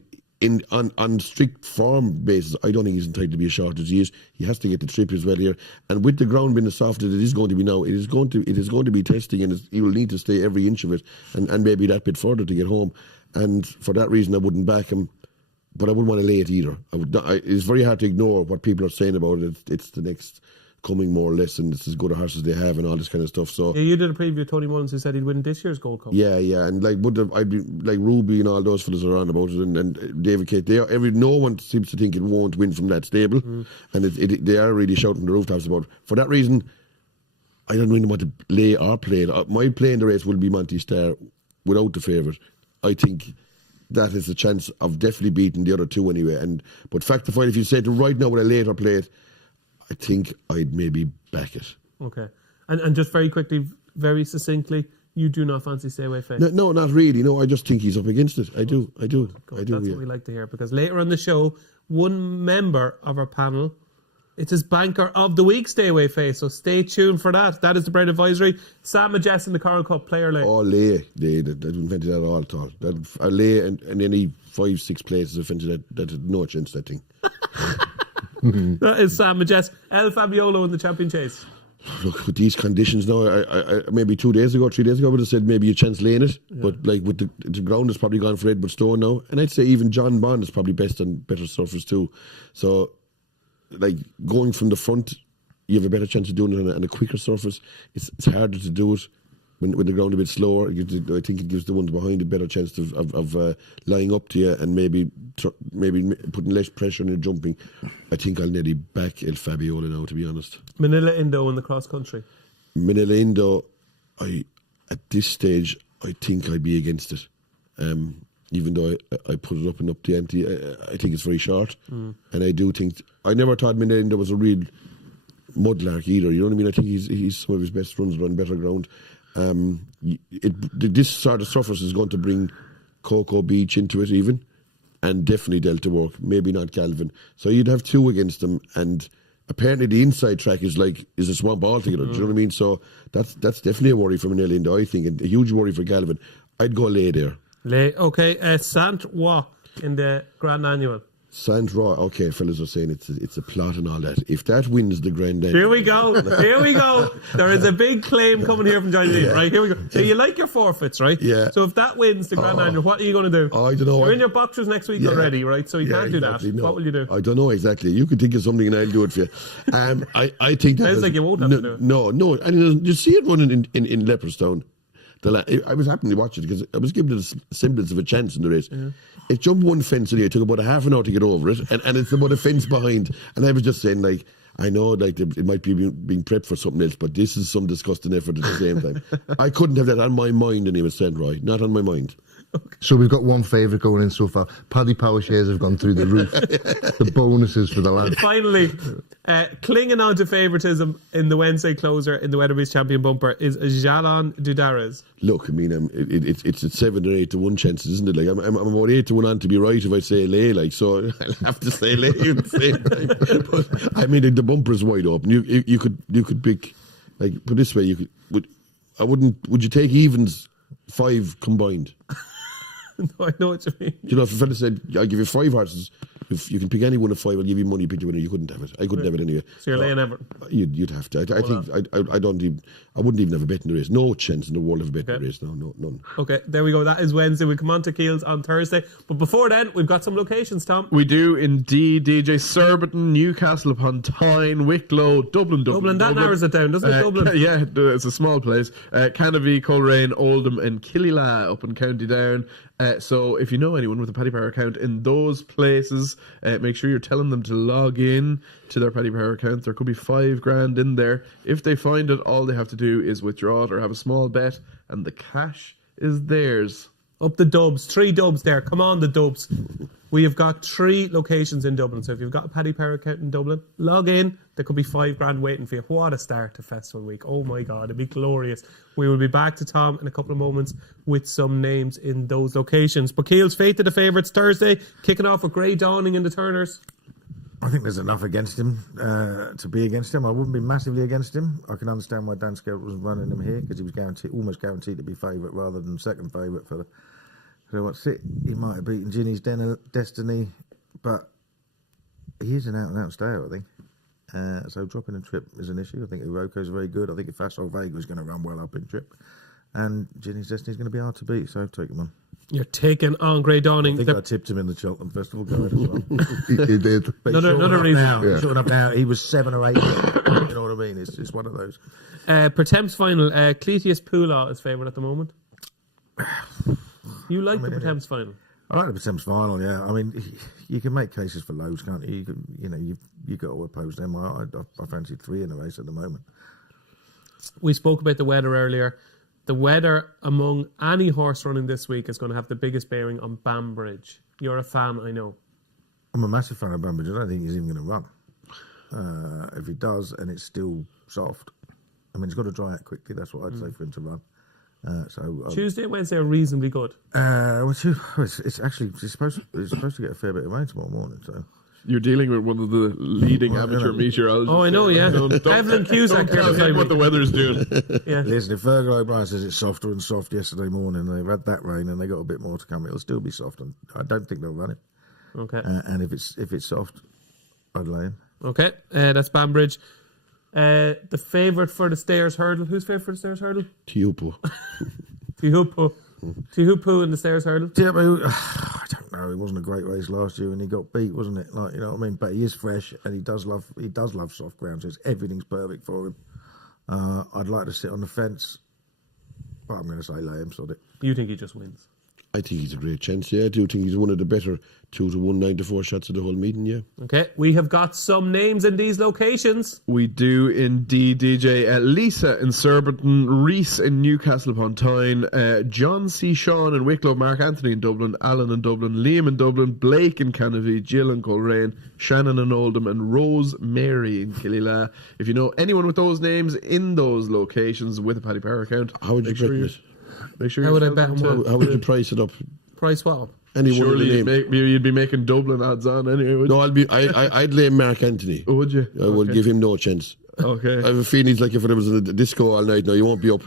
on strict form basis, I don't think he's entitled to be as short as he is. He has to get the trip as well here. And with the ground being as soft as it is going to be now, it is going to be testing, and he will need to stay every inch of it, and maybe that bit further to get home. And for that reason, I wouldn't back him, but I wouldn't want to lay it either. It's very hard to ignore what people are saying about it. It's the next coming more or less, and it's as good a horse as they have and all this kind of stuff. So yeah, you did a preview of Tony Mullins who said he'd win this year's Gold Cup. Yeah, and I'd be like Ruby and all those fellas are on about it, and David Kate. No one seems to think it won't win from that stable, and they are really shouting the rooftops about it. For that reason, I don't really want to lay or play it. My play in the race will be Monty Star without the favourite. I think that is a chance of definitely beating the other two anyway. But fact to find, if you say to right now, would I later play it? I think I'd maybe back it. Okay. And just very quickly, very succinctly, you do not fancy Stay Away Faye? No, not really. No, I just think he's up against it. I do. Good. I do. That's what we like to hear, because later on the show, one member of our panel, it's his banker of the week, Stay Away Faye. So stay tuned for that. That is the Brown Advisory. Sam Majes in the Coral Cup, player lay. Oh, lay. I didn't fancy that at all. I lay and any 5-6 places I fancy that had no chance, that thing. That is Sam Majes. El Fabiolo in the Champion Chase. Look, with these conditions now, I maybe 3 days ago, I would have said maybe a chance laying it. Yeah. But like with the ground has probably gone for Edward Stone now. And I'd say even John Bond is probably best on better surface too. So like going from the front, you have a better chance of doing it on a quicker surface. It's harder to do it when the ground a bit slower. I think it gives the ones behind a better chance of lying up to you and maybe putting less pressure on your jumping. I think I'll nearly back El Fabiola now, to be honest. Manila Indo in the cross country. Manila Indo, at this stage, I think I'd be against it. Even though I put it up and up the ante, I think it's very short. And I do think, I never thought Manila Indo was a real mudlark either. You know what I mean? I think he's some of his best runs are on better ground. This sort of surface is going to bring Cocoa Beach into it even, and definitely Delta Work, maybe not Galvin. So you'd have two against them, and apparently the inside track is a swamp altogether. Do you know what I mean? So that's definitely a worry for Manila Indo, I think, and a huge worry for Galvin. I'd go lay there. Okay, Sant Walk in the Grand Annual. Saint Roy. Okay, fellas are saying it's a plot and all that. If that wins the Grand Annual. Here we go. There is a big claim coming here from Johnny. Right, here we go. So you like your forfeits, right? Yeah. So if that wins the Grand Annual, what are you going to do? I don't know. You're in your boxers next week already, right? So you can't do exactly, that. no. What will you do? I don't know exactly. You could think of something and I'll do it for you. I think that. Sounds like you won't have to do it. No. And you see it running in Leopardstown. I was happy to watch it because I was given a semblance of a chance in the race. Yeah. It jumped one fence and it took about a half an hour to get over it, and it's about a fence behind. And I was just saying, like, I know, like, it might be being prepped for something else, but this is some disgusting effort at the same time. I couldn't have that on my mind, and he was saying, right, not on my mind. Okay. So we've got one favourite going in so far. Paddy Power shares have gone through the roof. The bonuses for the lads. Finally, clinging on to favouritism in the Wednesday closer in the Weatherby's Champion Bumper is Jalon Dudares. Look, I mean, it's at 7 or 8 to 1 chances, isn't it? Like I'm about 8 to 1 on to be right if I say lay, like, so I'll have to say lay at the same time. But I mean, the bumper's wide open. You could pick, like, put it this way, would you take evens 5 combined? No, I know what you mean. You know, if a fella said, I'll give you 5 horses, if you can pick any one of 5, I'll give you money, pick the winner. You couldn't have it. I couldn't have it anyway. So you're laying Everton? You'd have to. I wouldn't even have a bet in the race. No chance in the world of a bet in the race. No, none. Okay, there we go. That is Wednesday. We'll come on to Keels on Thursday. But before then, we've got some locations, Tom. We do indeed, DJ. Surbiton, Newcastle upon Tyne, Wicklow, Dublin. That narrows it down, doesn't it, Dublin? Yeah, it's a small place. Canavy, Coleraine, Oldham and Killila up in County Down. So if you know anyone with a Paddy Power account in those places, make sure you're telling them to log in to their Paddy Power account. There could be $5,000 in there. If they find it, all they have to do is withdraw it or have a small bet, and the cash is theirs. Up the Dubs, 3 Dubs there. Come on, the Dubs. We have got 3 locations in Dublin. So if you've got a Paddy Power account in Dublin, log in. There could be $5,000 waiting for you. What a start to Festival Week. Oh my God, it'd be glorious. We will be back to Tom in a couple of moments with some names in those locations. But Keel's fate to the favourites Thursday, kicking off with Grey Dawning in the Turners. I think there's enough against him to be against him. I wouldn't be massively against him. I can understand why Dan Skelton was running him here because he was almost guaranteed to be favourite rather than second favourite for the. So what's it? He might have beaten Ginny's Destiny, but he is an out-and-out stayer, I think. So dropping a trip is an issue. I think Iroko's very good. I think if Fasol Vega is going to run well up in trip, and Ginny's Destiny is going to be hard to beat. So take him on. You're taking on Grey Dawning. I think I tipped him in the Cheltenham Festival guide as well. He did. Another reason. Sure enough now, he was 7 or 8. You know what I mean? It's one of those. Pertemps final. Cletius Poulaw is favourite at the moment. You like the Pertemps final? I like the Pertemps final. Yeah, I mean, you can make cases for loads, can't you? You've got to oppose them. I fancy 3 in the race at the moment. We spoke about the weather earlier. The weather among any horse running this week is going to have the biggest bearing on Banbridge. You're a fan, I know. I'm a massive fan of Banbridge. I don't think he's even going to run. If he does, and it's still soft, I mean, he's got to dry out quickly. That's what I'd say for him to run. Tuesday and Wednesday are reasonably good. It's supposed to get a fair bit of rain tomorrow morning. So you're dealing with one of the leading amateur meteorologists. Oh, I know, yeah. Evelyn Cusack here to say what the weather's doing. Yeah. Listen, if Virgil O'Brien says it's softer and soft yesterday morning, they've had that rain and they got a bit more to come. It'll still be soft, and I don't think they'll run it. Okay. And if it's soft, I'd lay him. Okay, that's Banbridge. The favourite for the Stairs Hurdle. Who's favourite for the Stairs Hurdle? Tiupo. Tihupu in the Stairs Hurdle. I don't know. It wasn't a great race last year, and he got beat, wasn't it? Like, you know what I mean. But he is fresh, and he does love soft ground. So everything's perfect for him. I'd like to sit on the fence, but I'm going to say lay him. Sod it. You think he just wins? I think he's a great chance, yeah. I do think he's one of the better 2 to 1, 9 to 4 shots of the whole meeting, yeah. Okay, we have got some names in these locations. We do indeed, DJ. Lisa in Surbiton, Reese in Newcastle upon Tyne, John C. Sean in Wicklow, Mark Anthony in Dublin, Alan in Dublin, Liam in Dublin, Blake in Canavy, Jill in Coleraine, Shannon in Oldham, and Rose Mary in Killila. If you know anyone with those names in those locations with a Paddy Power account, how would you bet it? How would I bet him? How would you price it up? Price what up? Surely you'd be making Dublin odds on anyway. No, I'd lay Mark Anthony. Oh, would you? I would give him no chance. Okay. I have a feeling he's like if there was a disco all night. No, you won't be up.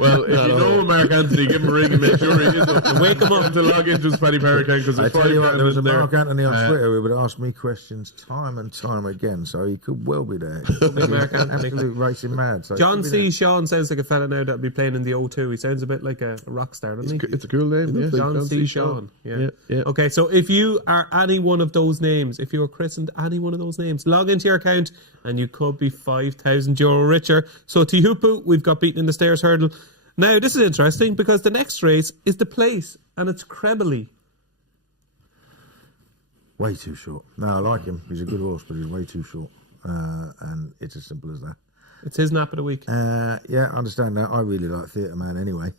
Well, if you know Mark Anthony, give him a ring and make sure he is up. Wake him up to log into his Paddy Power account because I tell you what, there was a Mark Anthony on Uh, Twitter who would ask me questions time and time again, so he could well be there. Mark Anthony. Absolute racing mad. So John he could be C. Sean sounds like a fella now that'll be playing in the O2. He sounds a bit like a rock star, doesn't he? It's a cool name. Yeah. John C. Sean. Yeah. Yeah. Okay, so if you are any one of those names, if you're christened any one of those names, log into your account and you could be €5,000 richer. So Tihupu, we've got beaten in the stairs hurdle. Now, this is interesting because the next race is the place and it's Crebbley. way too short. No, I like him. He's a good horse, but he's way too short. And it's as simple as that. It's his nap of the week. Yeah, I understand that. I really like Theatre Man anyway.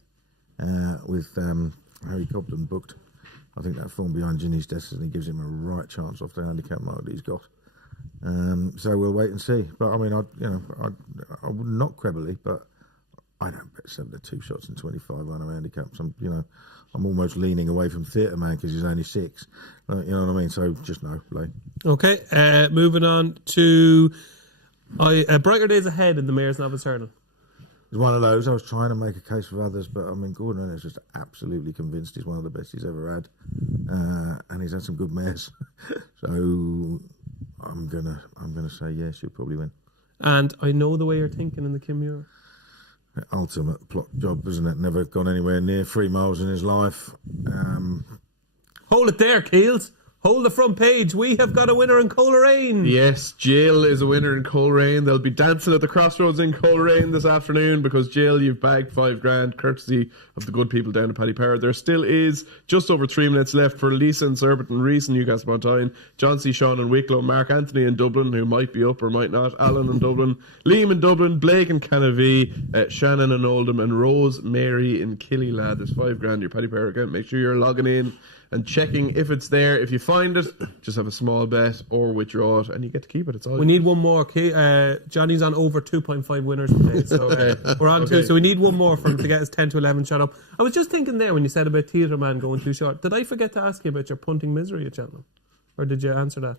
With Harry Cobden booked. I think that form behind Ginny's Destiny gives him a right chance off the handicap mark that he's got. So we'll wait and see. But I mean, I would not Crebbley, but I don't bet 72 shots in 25 on a handicaps. I'm almost leaning away from Theatre Man because he's only 6. You know what I mean? So just no play. Okay, moving on to Brighter Days Ahead in the Mayor's Novice Hurdle. It's one of those. I was trying to make a case for others, but I mean, Gordon is just absolutely convinced he's one of the best he's ever had, and he's had some good mares. So I'm gonna say yes, he'll probably win. And I know the way you're thinking in the Kim Muir. Ultimate plot job, isn't it? Never gone anywhere near 3 miles in his life. Hold it there, Keels. Hold the front page. We have got a winner in Coleraine. Yes, Jill is a winner in Coleraine. They'll be dancing at the crossroads in Coleraine this afternoon because, Jill, you've bagged $5,000 courtesy of the good people down at Paddy Power. There still is just over 3 minutes left for Lisa and Surbiton, Reese and Newcastle upon Tyne, John C. Sean and Wicklow, Mark Anthony in Dublin, who might be up or might not, Alan in Dublin, Liam in Dublin, Blake in Canavee, Shannon in Oldham, and Rose Mary in Kealy, lad. There's $5,000 in your Paddy Power account. Make sure you're logging in and checking if it's there. If you find it, just have a small bet or withdraw it, and you get to keep it. It's all. We need one more. Johnny's on over 2.5 winners today, so we're on 2. So we need one more for him to get his 10 to 11 shot up. I was just thinking there when you said about Theatre Man going too short. Did I forget to ask you about your punting misery at Cheltenham, or did you answer that?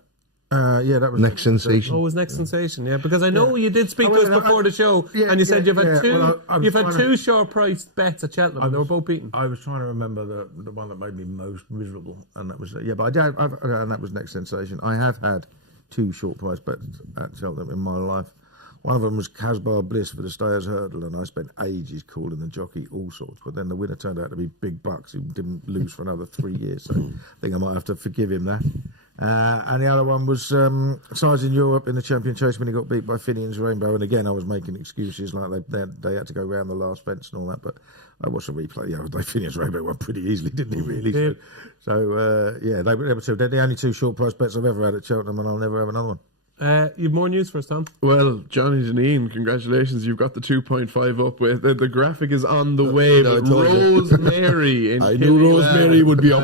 Yeah, that was Next sensation. Oh, it was Next Sensation, yeah. Because I know you did speak to us before the show, and you said you've had two. Well, you've had 2 short-priced bets at Cheltenham, and they were both beaten. I was trying to remember the one that made me most miserable, and that was but I did, and that was Next Sensation. I have had 2 short price bets at Cheltenham in my life. One of them was Casbar Bliss for the Stayers Hurdle, and I spent ages calling the jockey all sorts. But then the winner turned out to be Big Bucks, who didn't lose for another 3 years. So I think I might have to forgive him that. And the other one was Sides in Europe in the Champion Chase when he got beat by Finian's Rainbow. And again, I was making excuses like they had to go round the last fence and all that. But I watched the replay the other day. Finian's Rainbow won pretty easily, didn't he, really? So they were 2. They're the only 2 short price bets I've ever had at Cheltenham, and I'll never have another one. You have more news for us, Tom? Well, Johnny Dineen, congratulations. You've got the 2.5 up with. The graphic is on the way. No, But Rosemary in I knew Rosemary would be up.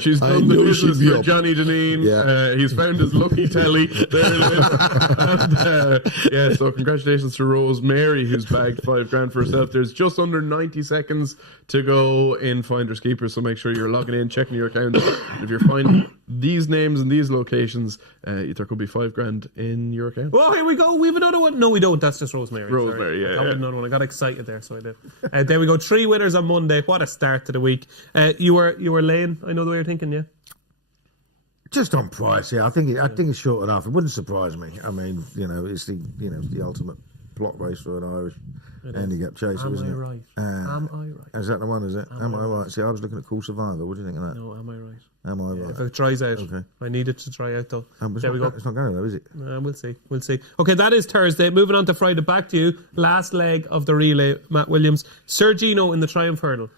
She's done the business for Johnny Dineen. Yeah. He's found his lucky telly. There it is. And, so congratulations to Rosemary, who's bagged $5,000 for herself. There's just under 90 seconds to go in Finders Keepers, so make sure you're logging in, checking your accounts. If you're finding these names and these locations, there could be $5,000 in your account. Oh, here we go. We have another one. No, we don't. That's just Rosemary. Rosemary, Sorry. yeah. That was another one. I got excited there, so I did. There we go. 3 winners on Monday. What a start to the week. You were laying. I know the way you're thinking, yeah. Just on price, yeah. I think it's short enough. It wouldn't surprise me. I mean, it's the ultimate plot race for an Irish handicap chaser, isn't it? Am I right? Am I right? Is that the one? Is it? Am I right? See, I was looking at Cool Survivor. What do you think of that? No, am I right? Am I right? If it dries out. Okay. I need it to dry out, though. There we go. It's not going though, is it? We'll see. We'll see. Okay, that is Thursday. Moving on to Friday. Back to you. Last leg of the relay, Matt Williams. Sergino in the Triumph Hurdle.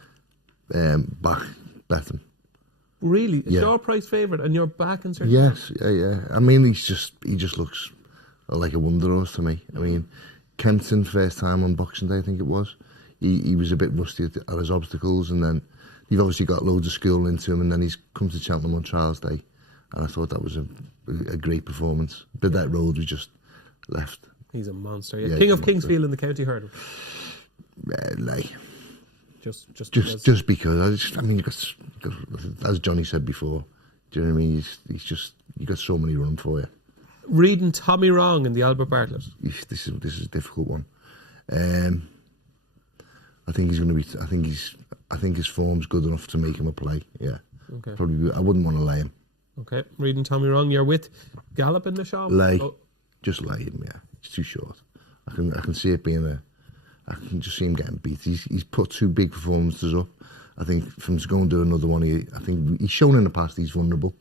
Back, Bethan. Really? Yeah. Your price favourite, and you're back in Sergino? Yes, yeah. I mean, he just looks like a wonder horse to me. I mean, Kenton, first time on Boxing Day, I think it was. He was a bit rusty at his obstacles, and then you've obviously got loads of school into him, and then he's come to Cheltenham on Trials Day, and I thought that was a great performance. But that road was just left. He's a monster. Yeah. King of Kingsfield in the County Hurdle. Just because I mean, as Johnny said before, do you know what I mean? He's just you got so many running for you. reading Tommy wrong in the Albert Bartlett? This is a difficult one. I think he's going to be. I think his form's good enough to make him a play. Yeah. Okay. Probably. I wouldn't want to lay him. Okay. Reading Tommy wrong. You're with Gallop in the shop. Lay. Oh, Just lay him. Yeah. It's too short. I can see it being a. I can just see him getting beat. He's put 2 big performances up. I think from to go and do another one, I think he's shown in the past he's vulnerable.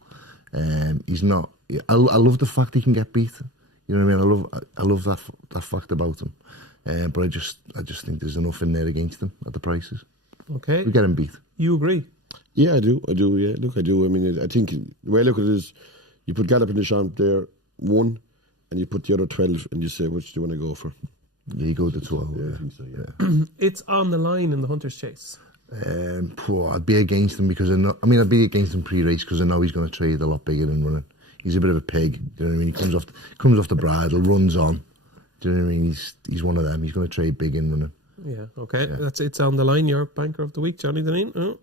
He's not. I love the fact he can get beat. You know what I mean? I love that fact about him. But I just think there's enough in there against him at the prices. okay. We get him beat. You agree? Yeah, I do. Yeah, look, I do. I mean, I think the way I look at it is, you put Gallop in the champ there, 1, and you put the other 12, and you say, which do you want to go for? Yeah, you go to 12. Yeah, Yeah. I think so, yeah. It's on the line in the Hunter's Chase. I'd be against him because I'd be against him pre-race because I know he's going to trade a lot bigger than running. He's a bit of a pig. Do you know what I mean? He comes off the bridle, runs on. Do you know what I mean? He's one of them. He's going to trade big in running. Yeah. Okay. It's on the line. Your banker of the week, Johnny Dineen. Oh.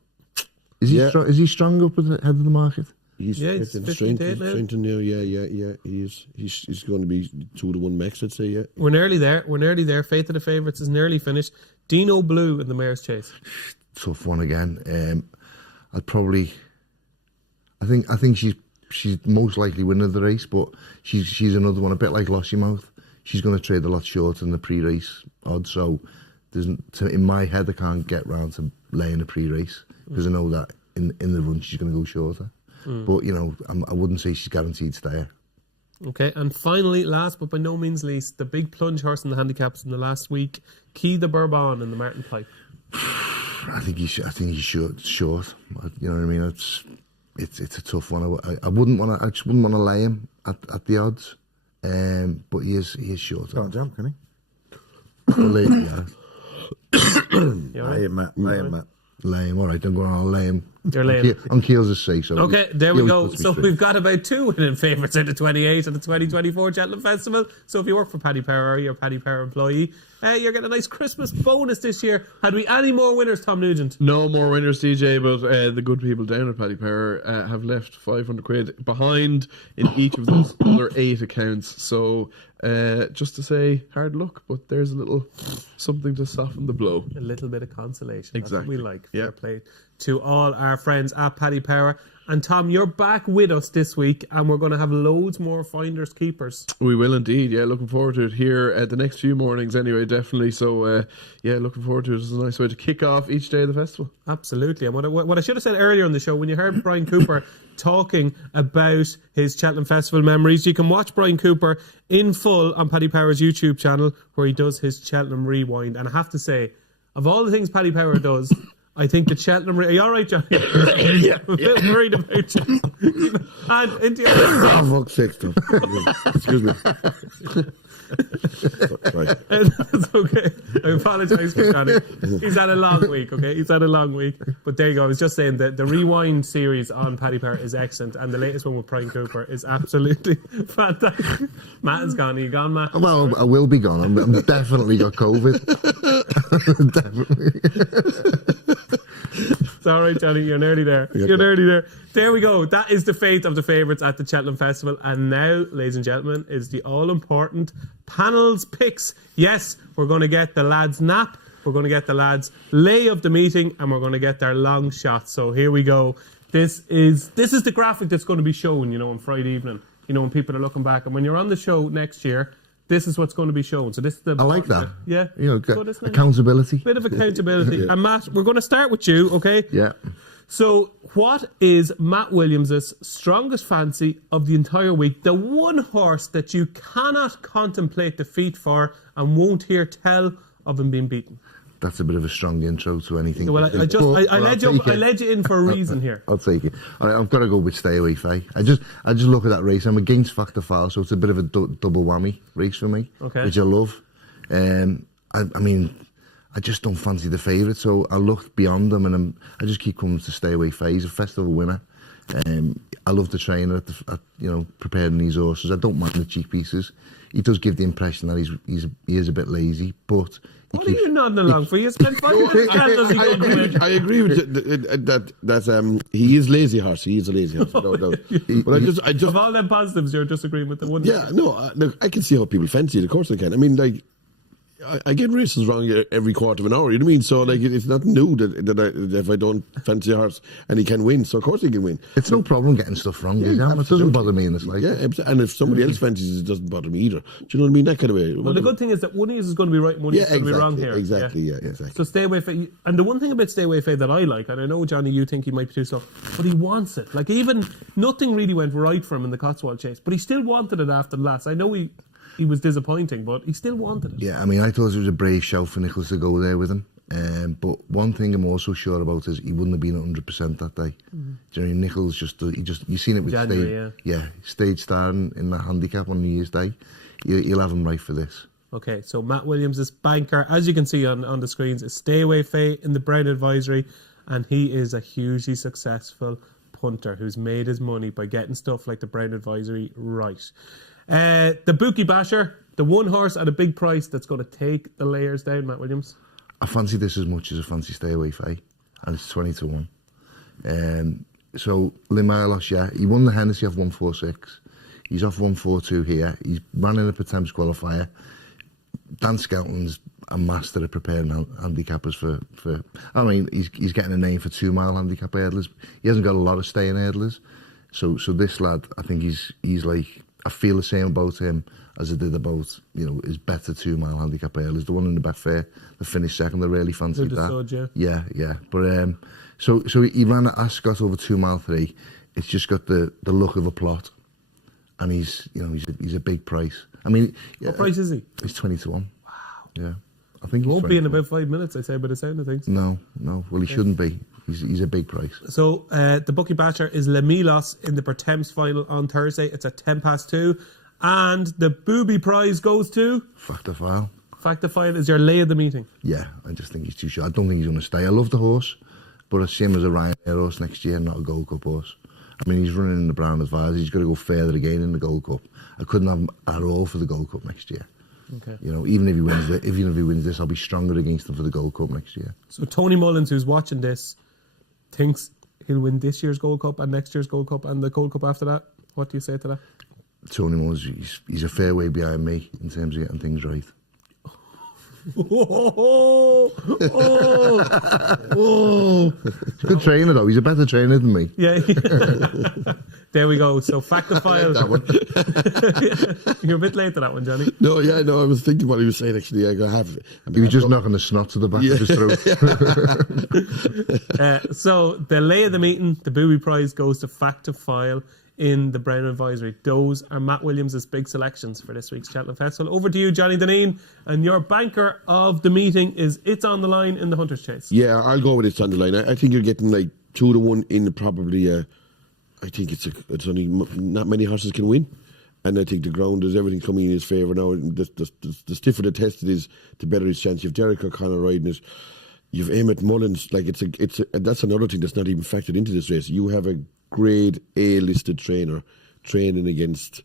Is he Yeah. is he strong up at the head of the market? He's Yeah, he's 15 to 8 now. strength now. Yeah. He's going to be 2-1 max, I'd say. Yeah. We're nearly there. Fate of the favourites is nearly finished. Dino Blue in the Mayor's Chase. Tough one again. I'd probably. I think she's most likely winning the race, but she's another one a bit like Lossiemouth. She's going to trade a lot shorter than the pre-race odds. So in my head, I can't get round to laying a pre-race because I know that in the run she's going to go shorter. But I wouldn't say she's guaranteed stay. Okay, and finally, last but by no means least, the big plunge horse in the handicaps in the last week, Key the Bourbon in the Martin Pipe. I think he's short. You know what I mean? It's a tough one. I wouldn't want to. I just wouldn't want to lay him at the odds. But he is short. Can't jump, can he? Yeah. You all right? Lay him, Matt. Lay him. All right, I'm going to lay him. You're laying. On Keel's say so. Okay, there He we always go. puts me So straight. we've got about 2 winning favourites out of 28 of the 2024 Cheltenham Festival. So if you work for Paddy Power or you're a Paddy Power employee, you're getting a nice Christmas bonus this year. Had we any more winners, Tom Nugent? No more winners, DJ, but the good people down at Paddy Power have left 500 quid behind in each of those other 8 accounts. So just to say, hard luck, but there's a little something to soften the blow. A little bit of consolation. That's what Exactly. we like. Yeah. Fair play to all our friends at Paddy Power. And Tom, you're back with us this week, and we're going to have loads more Finders Keepers. We will indeed, yeah. Looking forward to it here the next few mornings anyway, definitely. So, looking forward to it. It's a nice way to kick off each day of the festival. Absolutely. And what I should have said earlier on the show, when you heard Brian Cooper talking about his Cheltenham Festival memories, you can watch Brian Cooper in full on Paddy Power's YouTube channel where he does his Cheltenham Rewind. And I have to say, of all the things Paddy Power does, I think the Cheltenham... Are you all right, Johnny? Yeah. I'm a bit worried about you. And into your... Oh, fuck's sake, Tom. Excuse me. Right. That's okay. I apologise for Johnny. He's had a long week, okay? He's had a long week. But there you go. I was just saying that the Rewind series on Paddy Power is excellent, and the latest one with Brian Cooper is absolutely fantastic. Matt is gone. Are you gone, Matt? Well, I will be gone. I'm definitely got COVID. Definitely. It's all right, Johnny. You're nearly there. You're nearly there. There we go. That is the fate of the favourites at the Cheltenham Festival. And now, ladies and gentlemen, is the all-important panel's picks. Yes, we're going to get the lads' nap. We're going to get the lads' lay of the meeting, and we're going to get their long shots. So here we go. This is the graphic that's going to be shown, on Friday evening. When people are looking back. And when you're on the show next year, this is what's going to be shown. So this is the... I like that. Yeah. Good, isn't it? Accountability. Bit of accountability. And Matt, we're going to start with you, okay? Yeah. So, what is Matt Williams' strongest fancy of the entire week? The one horse that you cannot contemplate defeat for and won't hear tell of him being beaten. That's a bit of a strong intro to anything. Well, I led you in for a reason here. I'll take it. All right, I've got to go with Stay Away Faye. I just look at that race. I'm against Factor Foul, so it's a bit of a double whammy race for me, which I love. I mean, I just don't fancy the favourite, so I look beyond them, and I just keep coming to Stay Away Faye. He's a festival winner. I love the trainer at preparing these horses. I don't mind the cheek pieces. He does give the impression that he is a bit lazy, but what are you nodding along for? You spent 5 minutes telling us he couldn't win. I agree with that. He is lazy horse. He is a lazy horse, no doubt. But I just of all them positives, you're disagreeing with the one. Yeah, no. Look, I can see how people fancy it. Of course, I can. I mean, like, I get races wrong every quarter of an hour. You know what I mean? So like, it's nothing new that if I don't fancy a horse and he can win, so of course he can win. It's no problem getting stuff wrong. It doesn't bother me in this life. Yeah, and if somebody else fancies it, doesn't bother me either. Do you know what I mean? That kind of way. Well, the good thing is that one of you is going to be right and one of you is going to be wrong here. Exactly. Yeah, exactly. So stay away from. And the one thing about stay away from that I like, and I know Johnny, you think he might be too slow, but he wants it. Like even nothing really went right for him in the Cotswold Chase, but he still wanted it after the last. I know he was disappointing, but he still wanted it. Yeah, I mean, I thought it was a brave shout for Nicholas to go there with him. But one thing I'm also sure about is he wouldn't have been 100% that day. Do you know, Nicholas you've seen it with January, stage star in the handicap on New Year's Day. You'll have him right for this. Okay, so Matt Williams' banker, as you can see on the screens, is Stay Away Faye in the Brown Advisory, and he is a hugely successful punter who's made his money by getting stuff like the Brown Advisory right. The Bookie Basher, the one horse at a big price that's going to take the layers down, Matt Williams. I fancy this as much as I fancy Stay Away Faye, and it's 20-1. So Lynn Marlos, he won the Hennessy off 146. He's off 142 here. He's running a Pertemps qualifier. Dan Skelton's a master at preparing handicappers for. I mean, he's getting a name for 2 mile handicap hurdlers. He hasn't got a lot of staying hurdlers. So this lad, I think he's like. I feel the same about him as I did about, his better 2 mile handicap hurdlers. The one in the back fair, the finished second, I really fancied that. Sword, yeah. But so he ran at Ascot over 2 mile 3. It's just got the look of a plot, and he's a big price. I mean, what price is he? He's 20-1. Wow. Yeah, I think he won't be in about 5 minutes. I'd say by the sound of things. No. Well, he shouldn't be. He's a big price. So the Bookie Batcher is Le Milos in the Pertemps final on Thursday. It's at 2:10. And the booby prize goes to? Factor File. Factor File is your lay of the meeting. Yeah, I just think he's too short. I don't think he's going to stay. I love the horse, but I see him as a Ryanair horse next year, not a Gold Cup horse. I mean, he's running in the Brown Advisory. He's got to go further again in the Gold Cup. I couldn't have him at all for the Gold Cup next year. Okay. Even if he wins this, I'll be stronger against him for the Gold Cup next year. So Tony Mullins, who's watching this, thinks he'll win this year's Gold Cup and next year's Gold Cup and the Gold Cup after that. What do you say to that? Tony Mullins, he's a fair way behind me in terms of getting things right. Good trainer though. He's a better trainer than me. Yeah. There we go. So Factor File. You're a bit late to that one, Johnny. No, I was thinking what he was saying actually. He was just knocking the snot to the back of his throat. So the lay of the meeting, the booby prize goes to Factor File in the Brown Advisory. Those are Matt Williams' big selections for this week's Cheltenham Festival. Over to you, Johnny Dineen, and your banker of the meeting is It's on the Line in the Hunter's Chase. Yeah, I'll go with It's on the Line. I think you're getting like 2-1 in probably. I think it's only not many horses can win, and I think the ground is everything coming in his favour now. The stiffer the test it is, the better his chance. You've Derek O'Connor riding it. You've Emmett Mullins. Like that's another thing that's not even factored into this race. You have a grade A listed trainer training against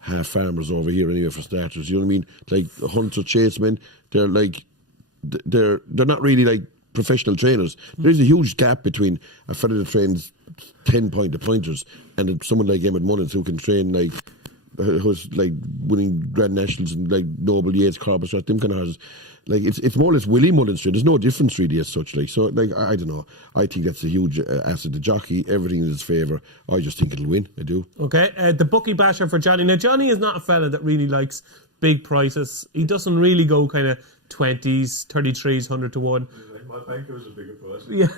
half farmers over here anyway for starters. You know what I mean? Like hunter chasemen, they're not really like professional trainers. There's a huge gap between a fella that trains 10-pointer pointers and someone like Emmett Mullins who can train like who's like winning Grand Nationals and like Noble Yates, Corbus, them kind of horses. Like it's more or less Willie Mullins train. There's no difference really as such. Like so, like I don't know. I think that's a huge asset. The jockey, everything in his favour. I just think it'll win. I do. Okay, the Bookie Basher for Johnny. Now Johnny is not a fella that really likes big prices. He doesn't really go kind of 20s, 33s, 100-1. My banker was a bigger price. Yeah.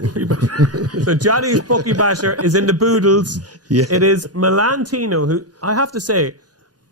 So Johnny's Bookie Basher is in the Boodles. Yeah. It is Melantino, who I have to say,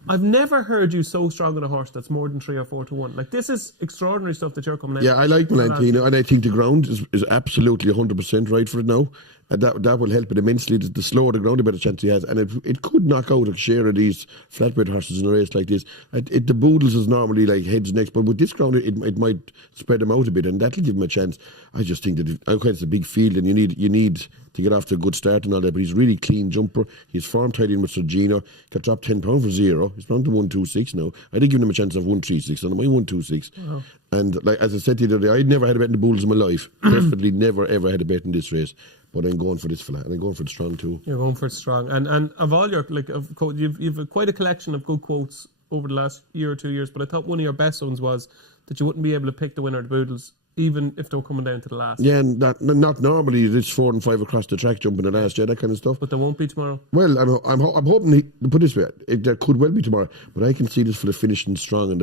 I've never heard you so strong on a horse that's more than 3 or 4-1. Like, this is extraordinary stuff that you're coming out. Yeah, I like Melantino, and I think the ground is absolutely 100% right for it now. And that will help it immensely. The slower the ground, the better chance he has. And it could knock out a share of these flatbed horses in a race like this. The Boodles is normally like heads next, but with this ground, it might spread them out a bit, and that'll give him a chance. I just think that it's a big field, and you need to get off to a good start and all that. But he's really clean jumper. He's form tied in with Sergino. Got dropped £10 for 0. He's down to 126 now. I did give him a chance of 136 on my 126. Wow. And like as I said to you the other day, I'd never had a bet in the Boodles in my life. Definitely never ever had a bet in this race. But I'm going for this fella, and I'm going for the strong too. You're going for the strong, and of all your you've quite a collection of good quotes over the last year or 2 years. But I thought one of your best ones was that you wouldn't be able to pick the winner of the Boodles, even if they were coming down to the last. Yeah, and not normally. It's 4 and 5 across the track jumping the last, that kind of stuff. But there won't be tomorrow. Well, I'm hoping put it this way, there could well be tomorrow. But I can see this for the finishing strong in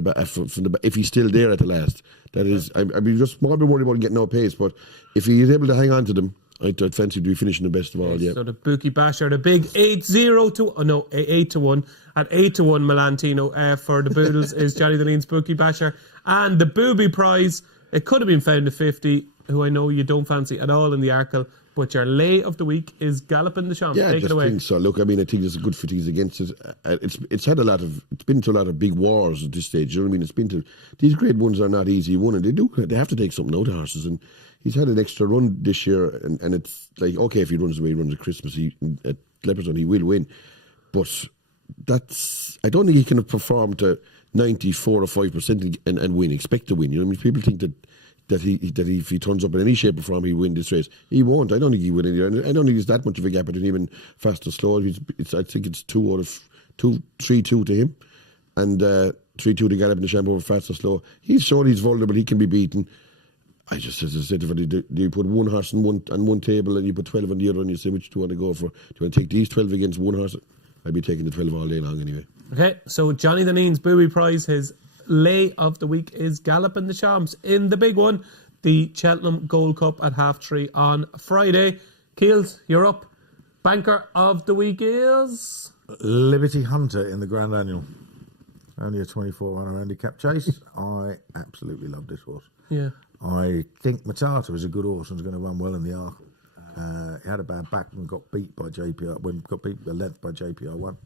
if he's still there at the last. That is, I'd be just more worried about getting no pace. But if he is able to hang on to them, I'd fancy to be finishing the best of all. Yeah. So the Bookie Basher, the big 8-1 at 8-1 Milantino for the Boodles is Johnny Dineen's Bookie Basher, and the booby prize. It could have been found at 50, who I know you don't fancy at all in the Arkle, but your lay of the week is Galloping the Champ. Yeah, Take I just think so. Look, I mean, I think there's a good fatigue against it. It's been to a lot of big wars at this stage. You know what I mean? It's been to these grade ones are not easy won, and they have to take something out of horses. And he's had an extra run this year, and it's like, okay, if he runs the way he runs at Christmas, at Leopardstown, he will win. But I don't think he can perform to 94 or 5% and win. Expect to win. You know what I mean? People think that if he turns up in any shape or form, he'll win this race. He won't. I don't think he will anyway. I don't think there's that much of a gap between him and fast or slow. I think it's 3-2 to him, and 3-2 to Galloping the Champ over fast or slow. He's shown he's vulnerable. He can be beaten. I just, as I said, do you put one horse on one table and you put 12 on the other, and you say which do you want to go for? Do you want to take these 12 against one horse? I'd be taking the 12 all day long anyway. Okay, so Johnny Dineen's booby prize, his lay of the week is Galloping the Champs. In the big one, the Cheltenham Gold Cup at 3:30 on Friday. Keels, you're up. Banker of the week is Liberty Hunter in the Grand Annual. Only a 24-runner handicap chase. I absolutely love this horse. Yeah. I think Matata is a good horse and is going to run well in the Arkle. He had a bad back and got beat by JPR. Got beat a length by JPR1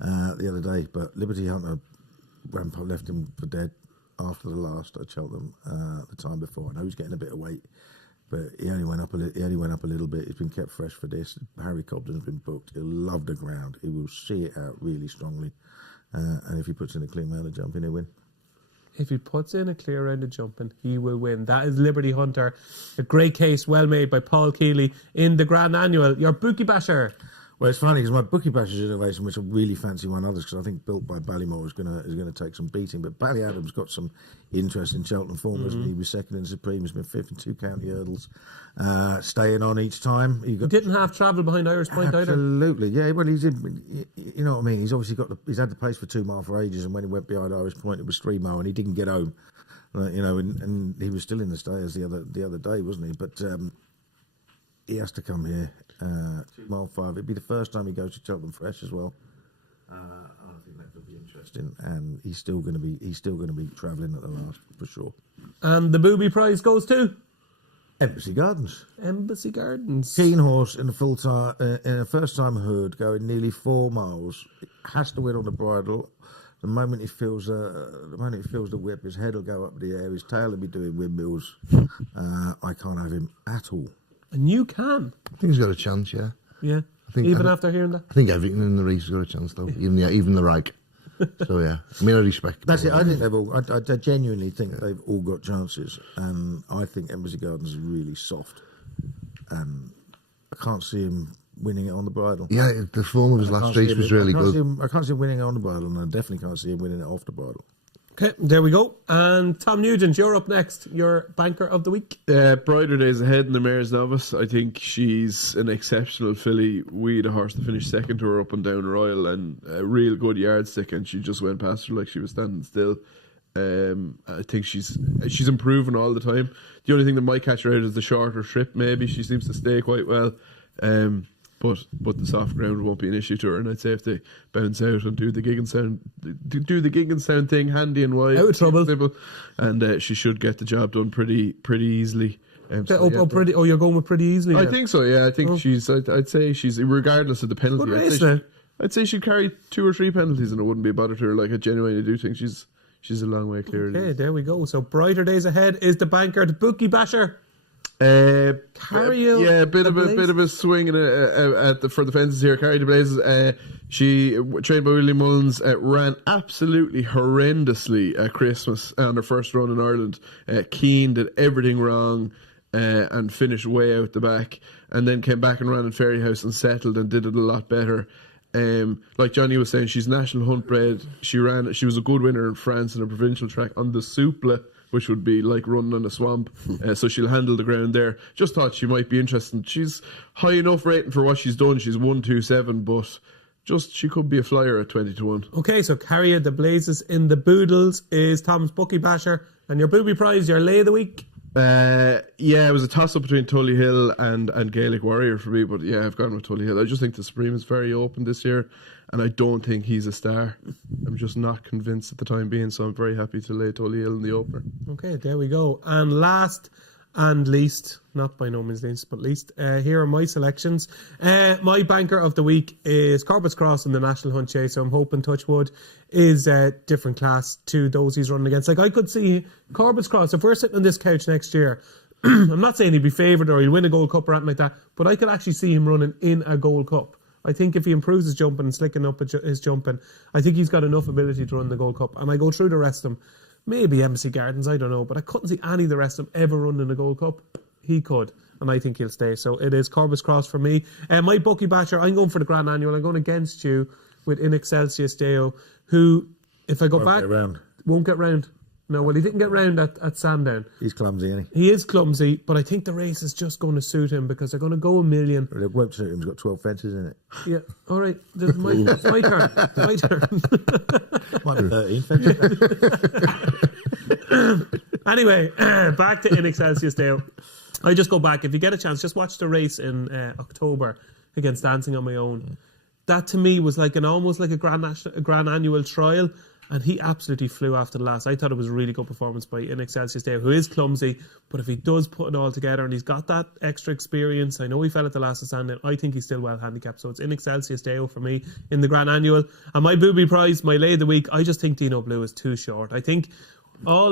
the other day. But Liberty Hunter left him for dead after the last at Cheltenham the time before. I know he's getting a bit of weight, but he only went up a little bit. He's been kept fresh for this. Harry Cobden's been booked. He'll love the ground. He will see it out really strongly. And if he puts in a clean round of jumping, he'll win. If he puts in a clear round of jumping, he will win. That is Liberty Hunter. A great case, well made by Paul Kealy in the Grand Annual. Your Bookie Basher. Well, it's funny because my Bookie Basher's in a race in which I really fancy one others, because I think Built by Ballymore is going to take some beating. But Bally Adams got some interest in Cheltenham form, hasn't he? He was second in Supreme. He's been fifth in 2 county hurdles, staying on each time. He didn't have travel behind Irish Point either. Absolutely, yeah. Well, he's in, you know what I mean. He's obviously he's had the pace for 2 mile for ages, and when he went behind Irish Point, it was 3 mile, and he didn't get home. You know, and he was still in the stayers the other day, wasn't he? But he has to come here. 2 mile 5. It'd be the first time he goes to Cheltenham Fresh as well. I think that could be interesting, and he's still going to be travelling at the last for sure. And the booby prize goes to Embassy Gardens. Embassy Gardens. Keen horse in a first time herd, going nearly 4 miles. Has to win on the bridle. The moment he feels the whip, his head will go up in the air. His tail will be doing windmills. I can't have him at all. And you can. I think he's got a chance, yeah. Yeah. After hearing that? I think everything in the race has got a chance, though. Even the Reich. So, yeah. I mean, I respect. That's it. I think I genuinely think they've all got chances. And I think Embassy Gardens is really soft. And I can't see him winning it on the bridle. Yeah, the form of his last race was really good. I can't see him winning it on the bridle, and I definitely can't see him winning it off the bridle. Okay, there we go. And Tom Nugent, you're up next. Your banker of the week. Brighter days ahead in the Mare's Novice. I think she's an exceptional filly. We had a horse that finished second to her up and down Royal, and a real good yardstick, and she just went past her like she was standing still. I think she's improving all the time. The only thing that might catch her out is the shorter trip. Maybe she seems to stay quite well. But the soft ground won't be an issue to her, and I'd say if they bounce out and do the gig and sound thing handy and wide, out of trouble, simple, and she should get the job done pretty easily. Pretty. You're going with pretty easily. I then? think so. Yeah, I think I'd say she's regardless of the penalty. Good race now. I'd say she'd carry 2 or 3 penalties and it wouldn't be a bother to her. Like, I genuinely do think she's a long way clear. Okay, there we go. So brighter days ahead is the banker, the bookie basher. Carry a bit of a swing for the fences here. Carry the Blazes. She trained by William Mullins, ran absolutely horrendously at Christmas on her first run in Ireland. Keane did everything wrong and finished way out the back, and then came back and ran in Fairyhouse and settled and did it a lot better. Like Johnny was saying, she's national hunt bred. She was a good winner in France in a provincial track on the Souple, which would be like running on a swamp. So she'll handle the ground there. Just thought she might be interesting. She's high enough rating for what she's done. She's 127, but she could be a flyer at 20-1. Okay, so Carrier, the Blazes in the Boodles is Tom's bookie basher, and your booby prize, your lay of the week. It was a toss-up between Tully Hill and Gaelic Warrior for me, but yeah, I've gone with Tully Hill. I just think the Supreme is very open this year, and I don't think he's a star. I'm just not convinced at the time being, so I'm very happy to lay Tully Hill in the opener. Okay, there we go. And last and least, not by no means least, but least, here are my selections. My banker of the week is Corbett's Cross in the National Hunt Chase, so I'm hoping Touchwood is a different class to those he's running against. Like, I could see Corbett's Cross, if we're sitting on this couch next year, I'm not saying he'd be favoured or he'll win a Gold Cup or anything like that, but I could actually see him running in a Gold Cup. I think if he improves his jumping and slicking up his jumping, I think he's got enough ability to run the Gold Cup. And I go through the rest of them. Maybe Embassy Gardens, I don't know, but I couldn't see any of the rest of them ever running a Gold Cup. He could, and I think he'll stay. So it is Corbett's Cross for me. My bookie basher, I'm going for the Grand Annual. I'm going against you with In Excelsis Deo, who, if I go back, won't get round. No, well, he didn't get round at Sandown. He's clumsy, isn't he? He is clumsy, but I think the race is just going to suit him because they're going to go a million. Well, it won't suit him. He's got 12 fences in it. Yeah, all right. It's my turn. My turn. Might be 13 fences. Anyway, back to In Excelsis Deo. I just go back. If you get a chance, just watch the race in October against Dancing on My Own. That to me was like almost like a grand annual trial. And he absolutely flew after the last. I thought it was a really good performance by In Excelsis Deo, who is clumsy, but if he does put it all together and he's got that extra experience, I know he fell at the last of Sandown, I think he's still well handicapped. So it's In Excelsis Deo for me in the Grand Annual. And my booby prize, my lay of the week, I just think Dino Blue is too short. I think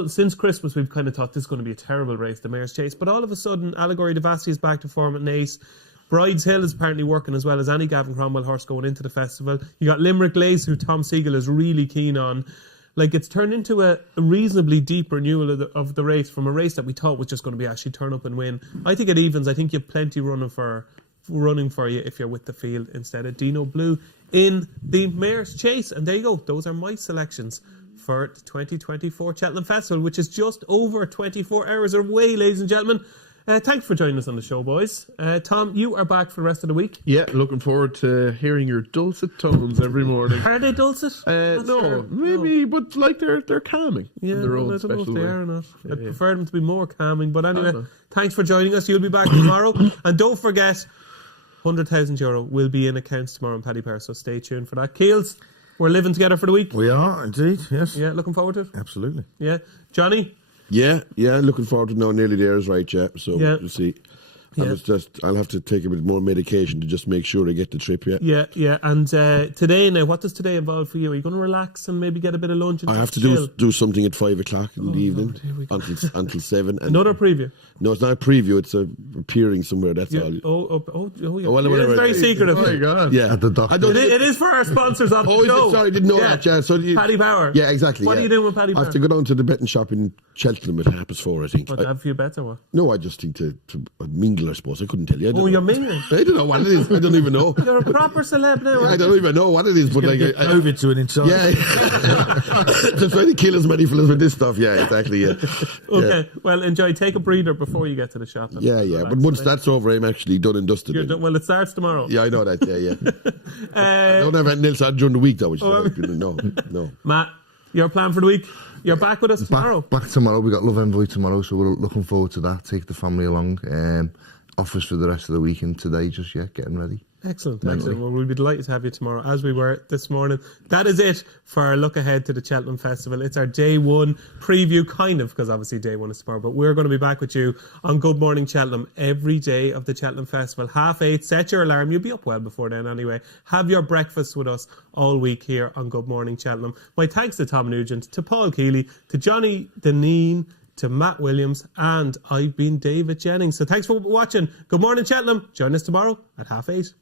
since Christmas we've kind of thought this is going to be a terrible race, the Mayor's Chase, but all of a sudden Allegory Devassi is back to form at Naas. Bride's Hill is apparently working as well as any Gavin Cromwell horse going into the festival. You got Limerick Lace, who Tom Siegel is really keen on. Like, it's turned into a reasonably deep renewal of the race from a race that we thought was just going to be actually turn up and win. I think it evens. I think you have plenty running for you if you're with the field instead of Dino Blue in the Mayor's Chase. And there you go. Those are my selections for the 2024 Cheltenham Festival, which is just over 24 hours away, ladies and gentlemen. Thanks for joining us on the show, boys. Tom, you are back for the rest of the week. Yeah, looking forward to hearing your dulcet tones every morning. Are they dulcet? No, maybe, but like they're calming. Yeah, in their own I don't know if they are or not. Yeah, I'd prefer them to be more calming. But anyway, thanks for joining us. You'll be back tomorrow. And don't forget, €100,000 will be in accounts tomorrow in Paddy Power, so stay tuned for that. Keels, we're living together for the week. We are, indeed, yes. Yeah, looking forward to it? Absolutely. Yeah. Johnny? Yeah, looking forward to now. Nearly there is right, yeah. So we'll see. Yeah. I'll have to take a bit more medication to just make sure I get the trip. Yeah. And today, now, what does today involve for you? Are you going to relax and maybe get a bit of lunch? And I have to chill? do something at 5 o'clock in the evening until 7. And another preview? No, it's not a preview. It's appearing somewhere. That's all. Yeah. Well, it's very secretive. Oh my God. Yeah, At the doctor. It is for our sponsors on the show. Sorry, I didn't know that. Yeah, so Paddy Power. Yeah, exactly. What are you doing with Paddy Power? I have to go down to the betting shop in Cheltenham at 4:30, I think. What, have a few bets or what? No, I just think to mingle, I suppose. I couldn't tell you. You're mingling? I don't know what it is. I don't even know. You're a proper celeb now. I don't even know what it is, but like Get COVID to an inside. Yeah, to try to kill as many fellas with this stuff. Yeah, exactly. Yeah. Okay, well, enjoy. Take a breather before you get to the shop. Yeah. But once that's over, I'm actually done and dusted. Well, it starts tomorrow. Yeah, I know that. Yeah. I don't have anything else on during the week, though. Which no. Matt, your plan for the week? You're back with us tomorrow. Back tomorrow. We got Love Envoy tomorrow, so we're looking forward to that. Take the family along. Office for the rest of the week, and today just getting ready. Excellent. Well, we'll be delighted to have you tomorrow, as we were this morning. That is it for our look ahead to the Cheltenham Festival. It's our day one preview, kind of, because obviously day one is tomorrow. But we're going to be back with you on Good Morning Cheltenham every day of the Cheltenham Festival. 8:30, set your alarm. You'll be up well before then anyway. Have your breakfast with us all week here on Good Morning Cheltenham. My thanks to Tom Nugent, to Paul Kealy, to Johnny Dineen, to Matt Williams, and I've been David Jennings. So thanks for watching Good Morning Cheltenham. Join us tomorrow at 8:30.